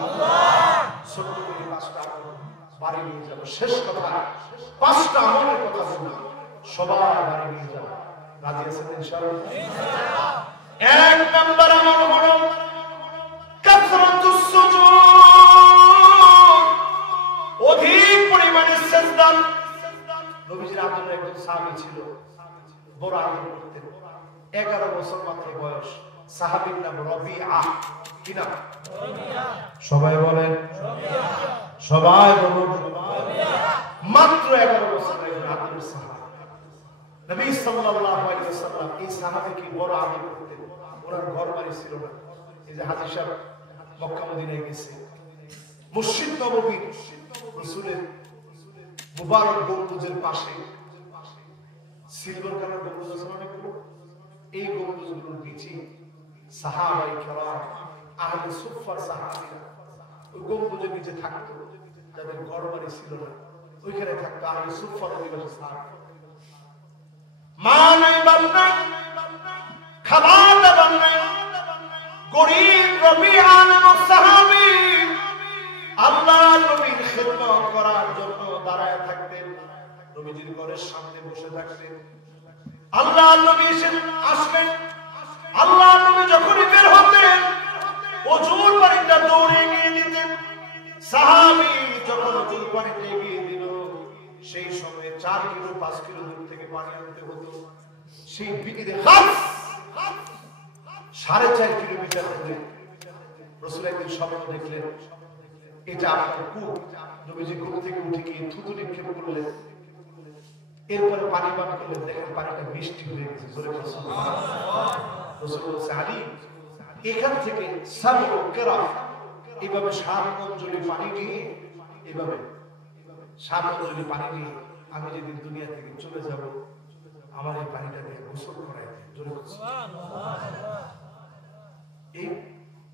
আল্লাহ। ছোট্ট করে 5টা আমল বাড়ি নিয়ে যাব। শেষ কথা, 5টা আমলের কথা বললাম, সবার বাড়ি নিয়ে যাব। রাজি আছেন ইনশাআল্লাহ? ইনশাআল্লাহ। 1 নাম্বার আমল হলো কাসরাতুস সুজুদ, অধিক পরিমাণে সিজদা। নবীজির আদরের একজন সাহাবী ছিল, বড় আদর করতেন, 11 বছর মাত্র বয়স, সাহাবীর নাম রবিআ। কি নাম? রবিআ। সবাই বলেন রবিআ, সবাই বলুন রবিআ। মাত্র 11 বছর বয়স, আদরের সাহাবী নবী সাল্লাল্লাহু আলাইহি ওয়াসাল্লাম এই সাহাবীকে বড় আদর করতেন। ওনার ঘর বাড়ি ছিল না। এই যে হাজী সাহেব মক্কা মদিনায় গেছে, মসজিদ নববী রাসূলের মুবারক গম্বুজের পাশে সিলভার কালার গম্বুজ আছে অনেকগুলো, এই গম্বুজগুলোর নিচে সাহাবায়ে কেরাম আহলে সুফফার সাহাবীরা ওই গম্বুজের নিচে থাকতো। যাদের ঘর বাড়ি ছিল না ওইখানে থাকতো আহলে সুফফার অধিবাসী সাহাবী। মা নাই, বাপ নাই, খাবার দাবার নাই, গরীব রবিআ নামক সাহাবী আল্লাহর নবীর খিদমত করার জন্য দাঁড়ায় থাকতেন, নবীজির ঘরের সামনে বসে থাকতেন। আল্লাহর নবী আসলেন, আল্লাহর নবী যখনই বের হতেন ওযুর পানিটা দৌড়ে এগিয়ে দিতেন। সাহাবী যখন ওযুর পানিটা এগিয়ে দিল সেই সময় 4 কিলো 5 কিলো দূর থেকে পানি আনতে হতো। সেই বিকিরে 4.5 কিলোমিটার দূরে রাসূল একদিন স্বপ্ন দেখলেন, এটা আপনার কূপ। নবীজি কূপ থেকে উঠে গিয়ে থুতু নিক্ষেপ করলেন, এরপরে পানি পান করলেন, দেখেন পানিটা মিষ্টি হয়ে গেছে। জোরে বলুন সুবহানাল্লাহ। রাসূল বলছে, আলী এখান থেকে সাবু কেরাম এইভাবে 7 অঞ্জলি পানি নিয়ে, এইভাবে 7 অঞ্জলি পানি নিয়ে আমি যেদিন দুনিয়া থেকে চলে যাব আমার এই পানিটা দিয়ে গোসল করাই দেন। জোরে বলুন সুবহানাল্লাহ। এই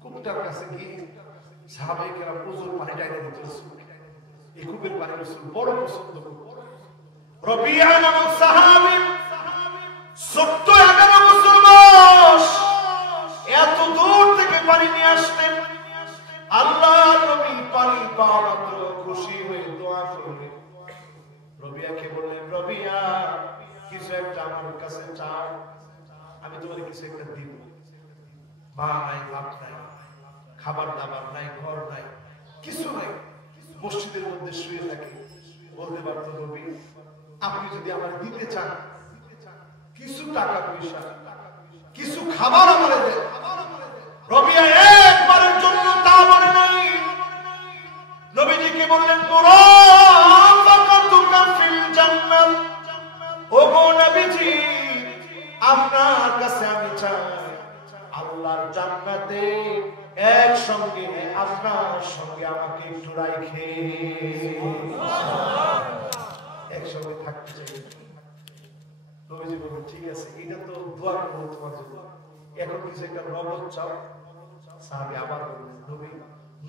কূপটার কাছে গিয়ে সাহাবায়ে কেরাম ওযুর পানিটা এনে দিতেন। এই কূপের পানি রাসূল বড় পছন্দ করতেন। রবিআ নামক সাহাবী ছোট্ট 11 বছর বয়স, এত দূর থেকে পানি নিয়ে আসতেন। আল্লাহর নবী পানি পাওয়া মাত্র খুশি হয়ে দোয়া করলেন। রবিআকে বললেন, রবিআ কিছু একটা আমার কাছে চাও, আমি তোমাকে কিছু একটা দিব। মা নাই, বাপ নাই, খাবার দাবার নাই, ঘর নাই, কিছু নাই, মসজিদের মধ্যে শুয়ে থাকে। বলতে পারত, নবী আপনি যদি আমার দিতে চান কিছু টাকা পয়সা, কিছু খাবার আমারে দেন। রবিআ একবারের জন্য তা বলে নাই। নবীজিকে বললেন, মুরাফাকাতুকা ফিল জান্নাত, ওগো নবীজি আপনার কাছে আমি চাই আল্লাহর জান্নাতে একসঙ্গে আপনার সঙ্গে আমাকে একটু রাখে, একসঙ্গে থাকতে চাই। নবীজি বললেন, ঠিক আছে, এটা তো দোয়া করব তোমার জন্য, এখন কিছু একটা নগদ চাও। সাহাবী আবার বললেন, নবী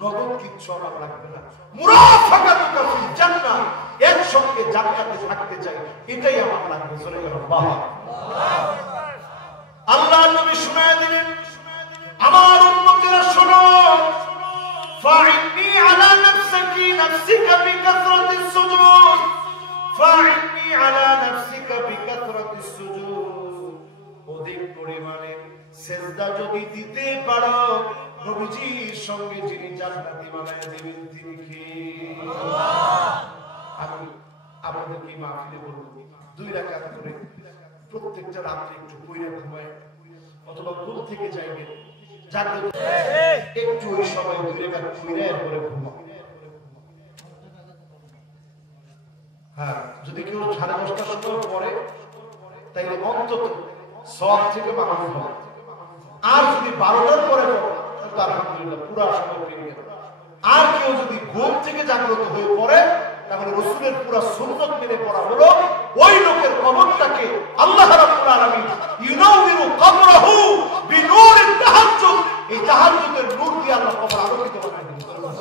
নগদ কিচ্ছু আমার লাগবে না, মুরাফাকাতুকা ফিল জান্নাত, একসঙ্গে জান্নাতে থাকতে চাই, এটাই আমার লাগবে। চলে গেল বাহ। আল্লাহ নবী শুনায় দিলেন, আমার উম্মতেরা শোনো, ফাইন্নি আলা নাফসিকা বিকাসরাতিস সুজুদ, ফাইন্নি আলা নাফসিকা বিকাসরাতিস সুজুদ, অধিক পরিমাণে সিজদা যদি দিতে পারো নবীজির সঙ্গে যিনি জান্নাতি বানায় দিবেন তিনি কে? আল্লাহ। আমি আপনাদেরকে মাহফিলে বলবো 2 রাকাত করে প্রত্যেকটা রাতে একটু পয়রা ঘুমায় অথবা ঘুম থেকে যাইবেন, জাগ্রত একটু ওই সময় 2 রাকাত পয়রা করে ঘুমাও। হ্যাঁ, যদি কেউ 10:30টার সময় পড়ে তাইলে অন্তত সওয়াব থেকে মাহরুম হবে। আর যদি 12টার পরে পড়ে তাহলে আলহামদুলিল্লাহ পুরো সময় পেয়ে গেল। আর কেউ যদি ঘুম থেকে জাগ্রত হয়ে পড়ে তাহলে রাসূলের পুরো সুন্নাত মেনে পড়া হলো ওই লোকের কবরটাকে আল্লাহ রাব্বুল আলামিন ইউনাউবিরু কবরহু বিনূরিত তাহাজ্জুদ, এই তাহাজ্জুদের নূর দিয়ে আল্লাহ কবর আলোকিত বানায় দিবেন। সুবহানাল্লাহ।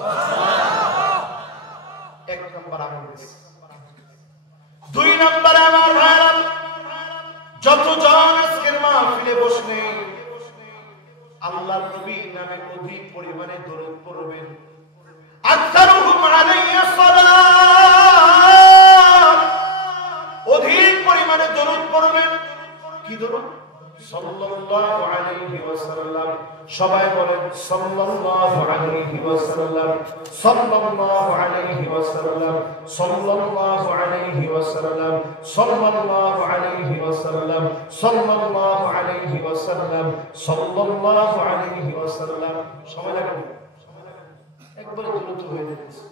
1 নাম্বার আমল। 2 নম্বরে আমার ভাইরা, যতজন আজকের মাহফিলে বসলেন আল্লাহর নবীর নামে অধিক পরিমাণে দরুদ পড়বেন। আকসারুহুম আলাইহি সালাত, অধিক পরিমাণে দরুদ পড়বেন। কি দরুদ? সাল্লাল্লাহু আলাইহি ওয়াসাল্লাম। সবাই বলেন সাল্লাল্লাহু আলাইহি ওয়াসাল্লাম, সাল্লাল্লাহু আলাইহি ওয়াসাল্লাম, সাল্লাল্লাহু আলাইহি ওয়াসাল্লাম, সাল্লাল্লাহু আলাইহি ওয়াসাল্লাম, সাল্লাল্লাহু আলাইহি ওয়াসাল্লাম, সাল্লাল্লাহু আলাইহি ওয়াসাল্লাম। সবাই লাগবে একবারে দ্রুত হয়ে যাচ্ছে।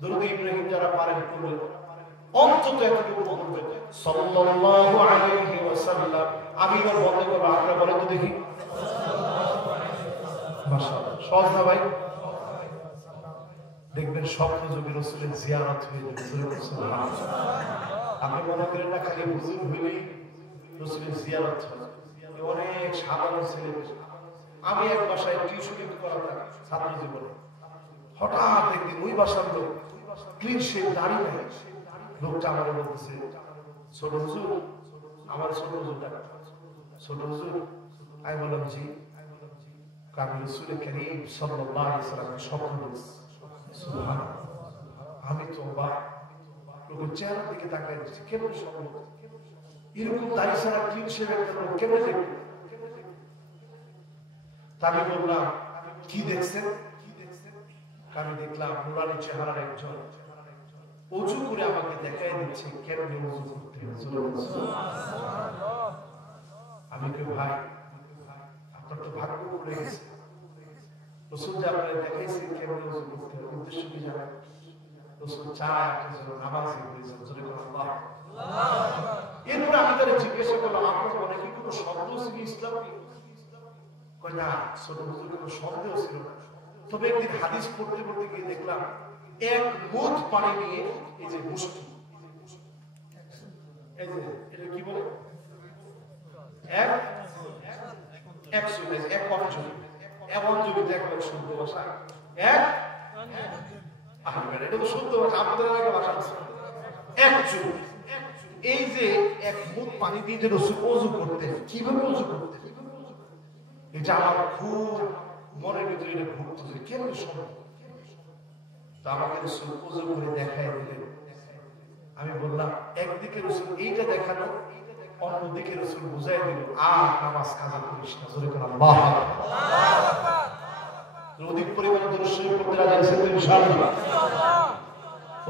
দরুদ ইব্রাহিম যারা পারেন করবেন, অন্তত এতটুকু বলবেন সাল্লাল্লাহু আলাইহি ওয়াসাল্লাম। আমি এবার বন্ধ করবো, আপনারা বলেন তো দেখি। মাশাআল্লাহ, সহজ না ভাই? দেখবেন স্বপ্ন যুগে রাসূলের জিয়ারত হয়ে যাবে। আপনি মনে করেন না খালি হুজুর হইলেই রাসূলের জিয়ারত হয়। অনেক সাধারণ ছেলে, আমি এক বাসায় টিউশনি করাতাম ছাত্র জীবনে, হঠাৎ একদিন ওই বাসার লোক ক্লিন শেভ, দাড়ি নেই, লোকটা আমার বলতেছে, ছোট হুজুর, আমার ছোট হুজুর ডাকা, ছোট হুজুর। আমি বললাম জি। আমি রাসূল কারীম সাল্লাল্লাহু আলাইহি ওয়াসাল্লামের স্বপ্ন দেখছি। সুবহানাল্লাহ, আমি তো অবাক, লোকের চেহারার দিকে তাকাই দিচ্ছি, কেমন সম্ভব এরকম দাড়ি ছাড়া ক্লিন শেভ একটা লোক কেমন দেখবে? আমি বললাম কি দেখছেন? আমি দেখলাম নুরানি চেহারার একজন ওযু করে আমাকে দেখাই দিচ্ছে কেমনে ওযু করতে হয়। আমি কই ভাই, আপনার তো ভাগ্য পড়ে গেছে, রাসূল যে আপনাকে দেখাইছে কেমনে ওযু করতে হয়, উদ্দেশ্য কি জানেন? রাসূল চায় আপনি যেন নামাজি হয়ে যান। জোরে বলুন আল্লাহ। এরপরে আমি তারে জিজ্ঞাসা করলাম, আপনার মনে কি কোনো শব্দ ছিল ইসলামী? কই না, ছোট হুজুর কোনো শব্দও ছিল না। তবে একদিন হাদিস পড়তে পড়তে গিয়ে দেখলাম এক মুঠ পানি নিয়ে, এই যে মুষ্টি, এই যে এটা কি বলে, এক সুবেজ, এক অঞ্জলি, এক অঞ্জলিতে একবার শুদ্ধ ভাষা, এটা তো শুদ্ধ ভাষা, আপনাদের আগে ভাষা আছে, এক চুল। এই যে এক মুঠ পানি দিয়ে যে রাসূল ওযু করতেন, কিভাবে ওযু করতেন, এটা আমার খুব মনের ভিতরে এটা ঘুরতেছে, কেমন সম্ভব? তো আমাকে রাসূল ওযু করে দেখাই দিলেন। আমি বললাম, একদিকে রাসূল এইটা দেখানো, অন্যদিকে রাসূল বুঝাই দিল, আর নামাজ কাজা করিস না। জোরে করে আল্লাহু আকবার। অধিক পরিমাণে দরুদ শরীফ পড়তে রাজি আছেন তো ইনশাআল্লাহ?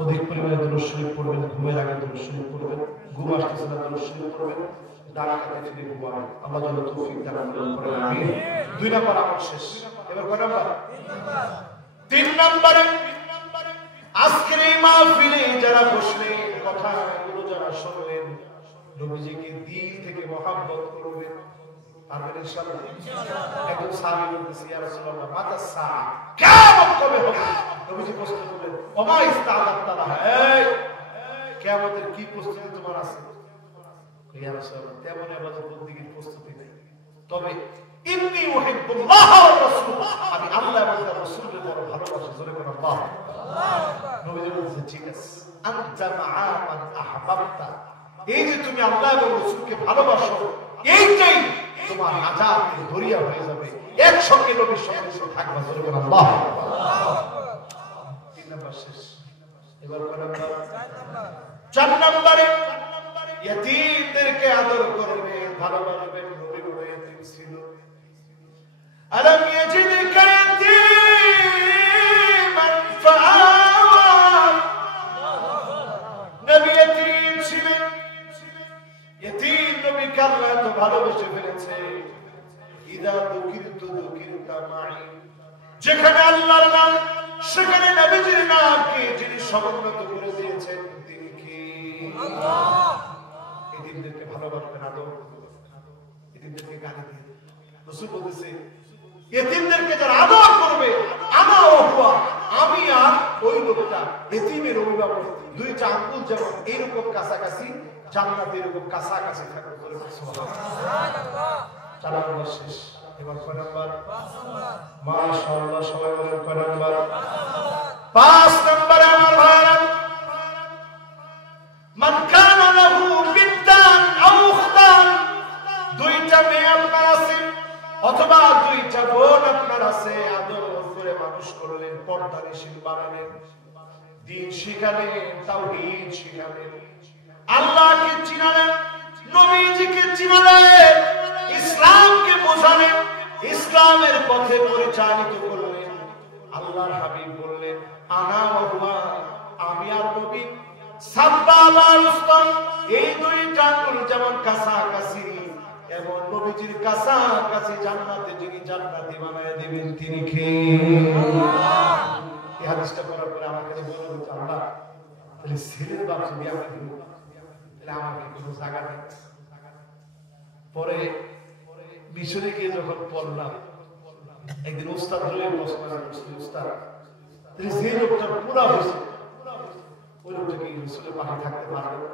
অধিক পরিমাণে দরুদ শরীফ পড়বেন, ঘুমের আগে দরুদ শরীফ পড়বেন, ঘুম আসতেছে না দরুদ শরীফ পড়বেন, ডান কাতে ফিরে ঘুমাবেন। আল্লাহ যেন তৌফিক দান করেন, আমিন। 2 নাম্বার আমল শেষ, এবার কয় নাম্বার? 3 নম্বরে আজকের এই মাহফিলে যারা বসলেন, কথাগুলো যারা শুনলেন, নবীজিকে দিল থেকে মহব্বত করবেন, পারবেন ইনশাআল্লাহ? একজন সাহাবী বলতেছে, ইয়া রাসূলুল্লাহ, মাতা সাআ, কিয়ামত কবে হবে? নবীজি প্রশ্ন করলেন, ওমা ইস্তাআদাতা লাহা, এই কিয়ামতের কি প্রস্তুতি তোমার আছে? ইয়া রাসূলুল্লাহ, তেমন ইবাদত বন্দেগীর প্রস্তুতি নেই, তবে ইন্নী উহিব্বুল্লাহ ওয়া রাসূল, আমি আল্লাহ এবং তার রাসূলকে বড় ভালোবাসি। জোরে বলুন আল্লাহ। নবীজি বলেছেন, ঠিক আছে, আনতা মাআ মান আহবাবতা, এই যে তুমি আল্লাহ এবং রাসূলকে ভালোবাসো, এইটাই তোমার নাজাতের দরিয়া হয়ে যাবে, একসঙ্গে নবীর সঙ্গে থাকবে। জোরে বলুন আল্লাহ। 3 নাম্বার শেষ, এবার কয় নাম্বার? 4 নম্বরে ইয়তীমদেরকে আদর করবেন, ভালোবাসবেন। নবী বড় ইয়তীম ছিল। আলাম ইয়াজিদকা ইয়াতীমান ফাআওয়া, নবী ইয়তীম ছিলেন। ইয়তীম নবীকে আল্লাহ তো ভালোবেসে ফেলেছে। ইদা যুকিরতু যুকিরতা মাই, যেখানে আল্লাহর নাম সেখানে নবীজির নামকে যিনি সমুন্নত করে দিয়েছেন তিনি কে? আল্লাহ। এদিনদেরকে ভালোবাসবেন, আদর করবেন, এদিনদেরকে গালি দিবেন। রাসূল বলেছে, এতিমদেরকে যারা আদর করবে, আনা ওয়া আমি আর ওই লোকটা, এতিমের অভিভাবক, 2টা আঙ্গুল যেমন এরকম কাছাকাছি, জান্নাতে এরকম কাছাকাছি থাকবে। সুবহানাল্লাহ। 4 নম্বর শেষ, এবার কয় নাম্বার? মাশাআল্লাহ, সবাই বলেন কয় নাম্বার? 5 নম্বরে আমার ভাইরা, মান কানা লাহু বিনতান আও উখতান, 2টা মেয়ে আপনার আছে অথবা 2টা বোন আপনার আছে, আদর করে মানুষ করলেন, পর্দানিশীল বানালেন, দ্বীন শিখালেন, তাওহীদ শিখালেন, আল্লাহকে চিনালেন, নবীজিকে চিনালেন, ইসলামকে বোঝালেন, ইসলামের পথে পরিচালিত করলেন। আল্লাহর হাবিব বললেন, আনা ওয়া হুয়া, আমি আর নবী, সাব্বাবা রুস্তম, এই 2টা আঙ্গুল যেমন কাছাকাছি, এমন নবীজির কাছাকাছি জান্নাতে যিনি জান্নাতি বানায় দিবেন তিনি কে? আল্লাহ। এই হাদিসটা পড়ার পরে আমার কাছে বলে দিতে, আল্লাহ তাহলে ছেলের বাপ যদি আমি দিব তাহলে আমাকে কোনো জায়গা নেই। পরে মিশরে গিয়ে যখন পড়লাম, একদিন ওস্তাদ হয়ে ওস্তাদ যে লোকটা পুরা হয়েছে ওই লোকটা কি রসুলের পাশে থাকতে পারবে?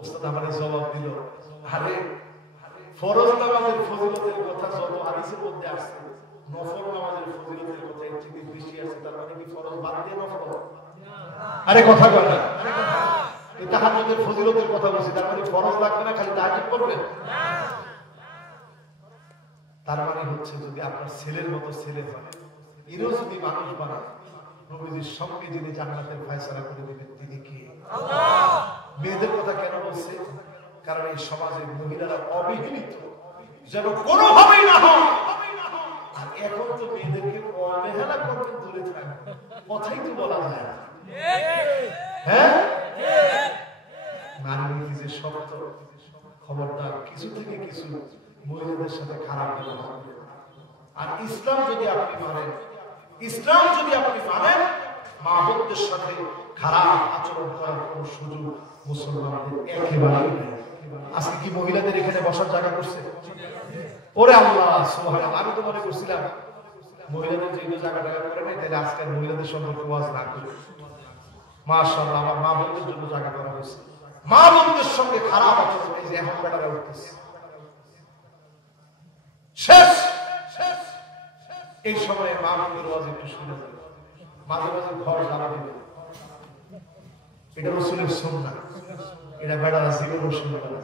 ওস্তাদ আমাদের জবাব দিল, আরে ফরজ নামাজের ফজিলতের কথা যত হাদিসের মধ্যে আসছে, নফল নামাজের ফজিলতের কথা এর থেকে বেশি আছে। তার মানে কি ফরজ বাদ দিয়ে নফল? আরে কথা কয় না। এই তাহাজ্জুদের ফজিলতের কথা বলছি, তার মানে ফরজ লাগবে না, খালি তাহাজ্জুদ করবেন? তার মানে হচ্ছে যদি আপনার ছেলের মতো ছেলে হয়, এরও যদি মানুষ বানায়, নবীজির সঙ্গে যিনি জান্নাতের ফয়সালা করে দেবেন তিনি কে? আল্লাহ। মেয়েদের কথা কেন বলছে? কারণ এই সমাজে মহিলারা অবহেলিত যেন কোনোভাবেই না হয়। আর এখন তো মেয়েদেরকে অবহেলা করতে দূরে থাকে, কথাই তো বলা যায় না। হ্যাঁ, নারী নীতি যে শক্ত, খবরদার কিছু থেকে কিছু মহিলাদের সাথে খারাপ ব্যবহার করবে। আর ইসলাম যদি আপনি মানেন, ইসলাম যদি আপনি মানেন, মা বোনদের সাথে খারাপ আচরণ করার কোন সুযোগ মুসলমানদের একেবারেই নেই। আজকে কি মহিলাদের এখানে বসার জায়গা করছে? ওরে আল্লাহ সুবহানাল্লাহ, আমি তো মনে করছিলাম মহিলাদের যেহেতু জায়গা করে নাই, তাহলে আজকে মহিলাদের সম্পর্কে ওয়াজ না করি। মাশাআল্লাহ, আমার মা বোনদের জন্য জায়গা করা হয়েছে। মা বোনদের সঙ্গে খারাপ আচরণ এই যে এখন বেটারা উঠতেছে শেষ। এই সময়ে মা বোনের ওয়াজ একটু শুনে যাবে, মাঝে মাঝে ঘর জ্বালা দিবে, এটা রাসূলের সুন্নাহ। এটা বেটারা জীবনও শুনবে না।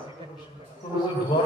ঘর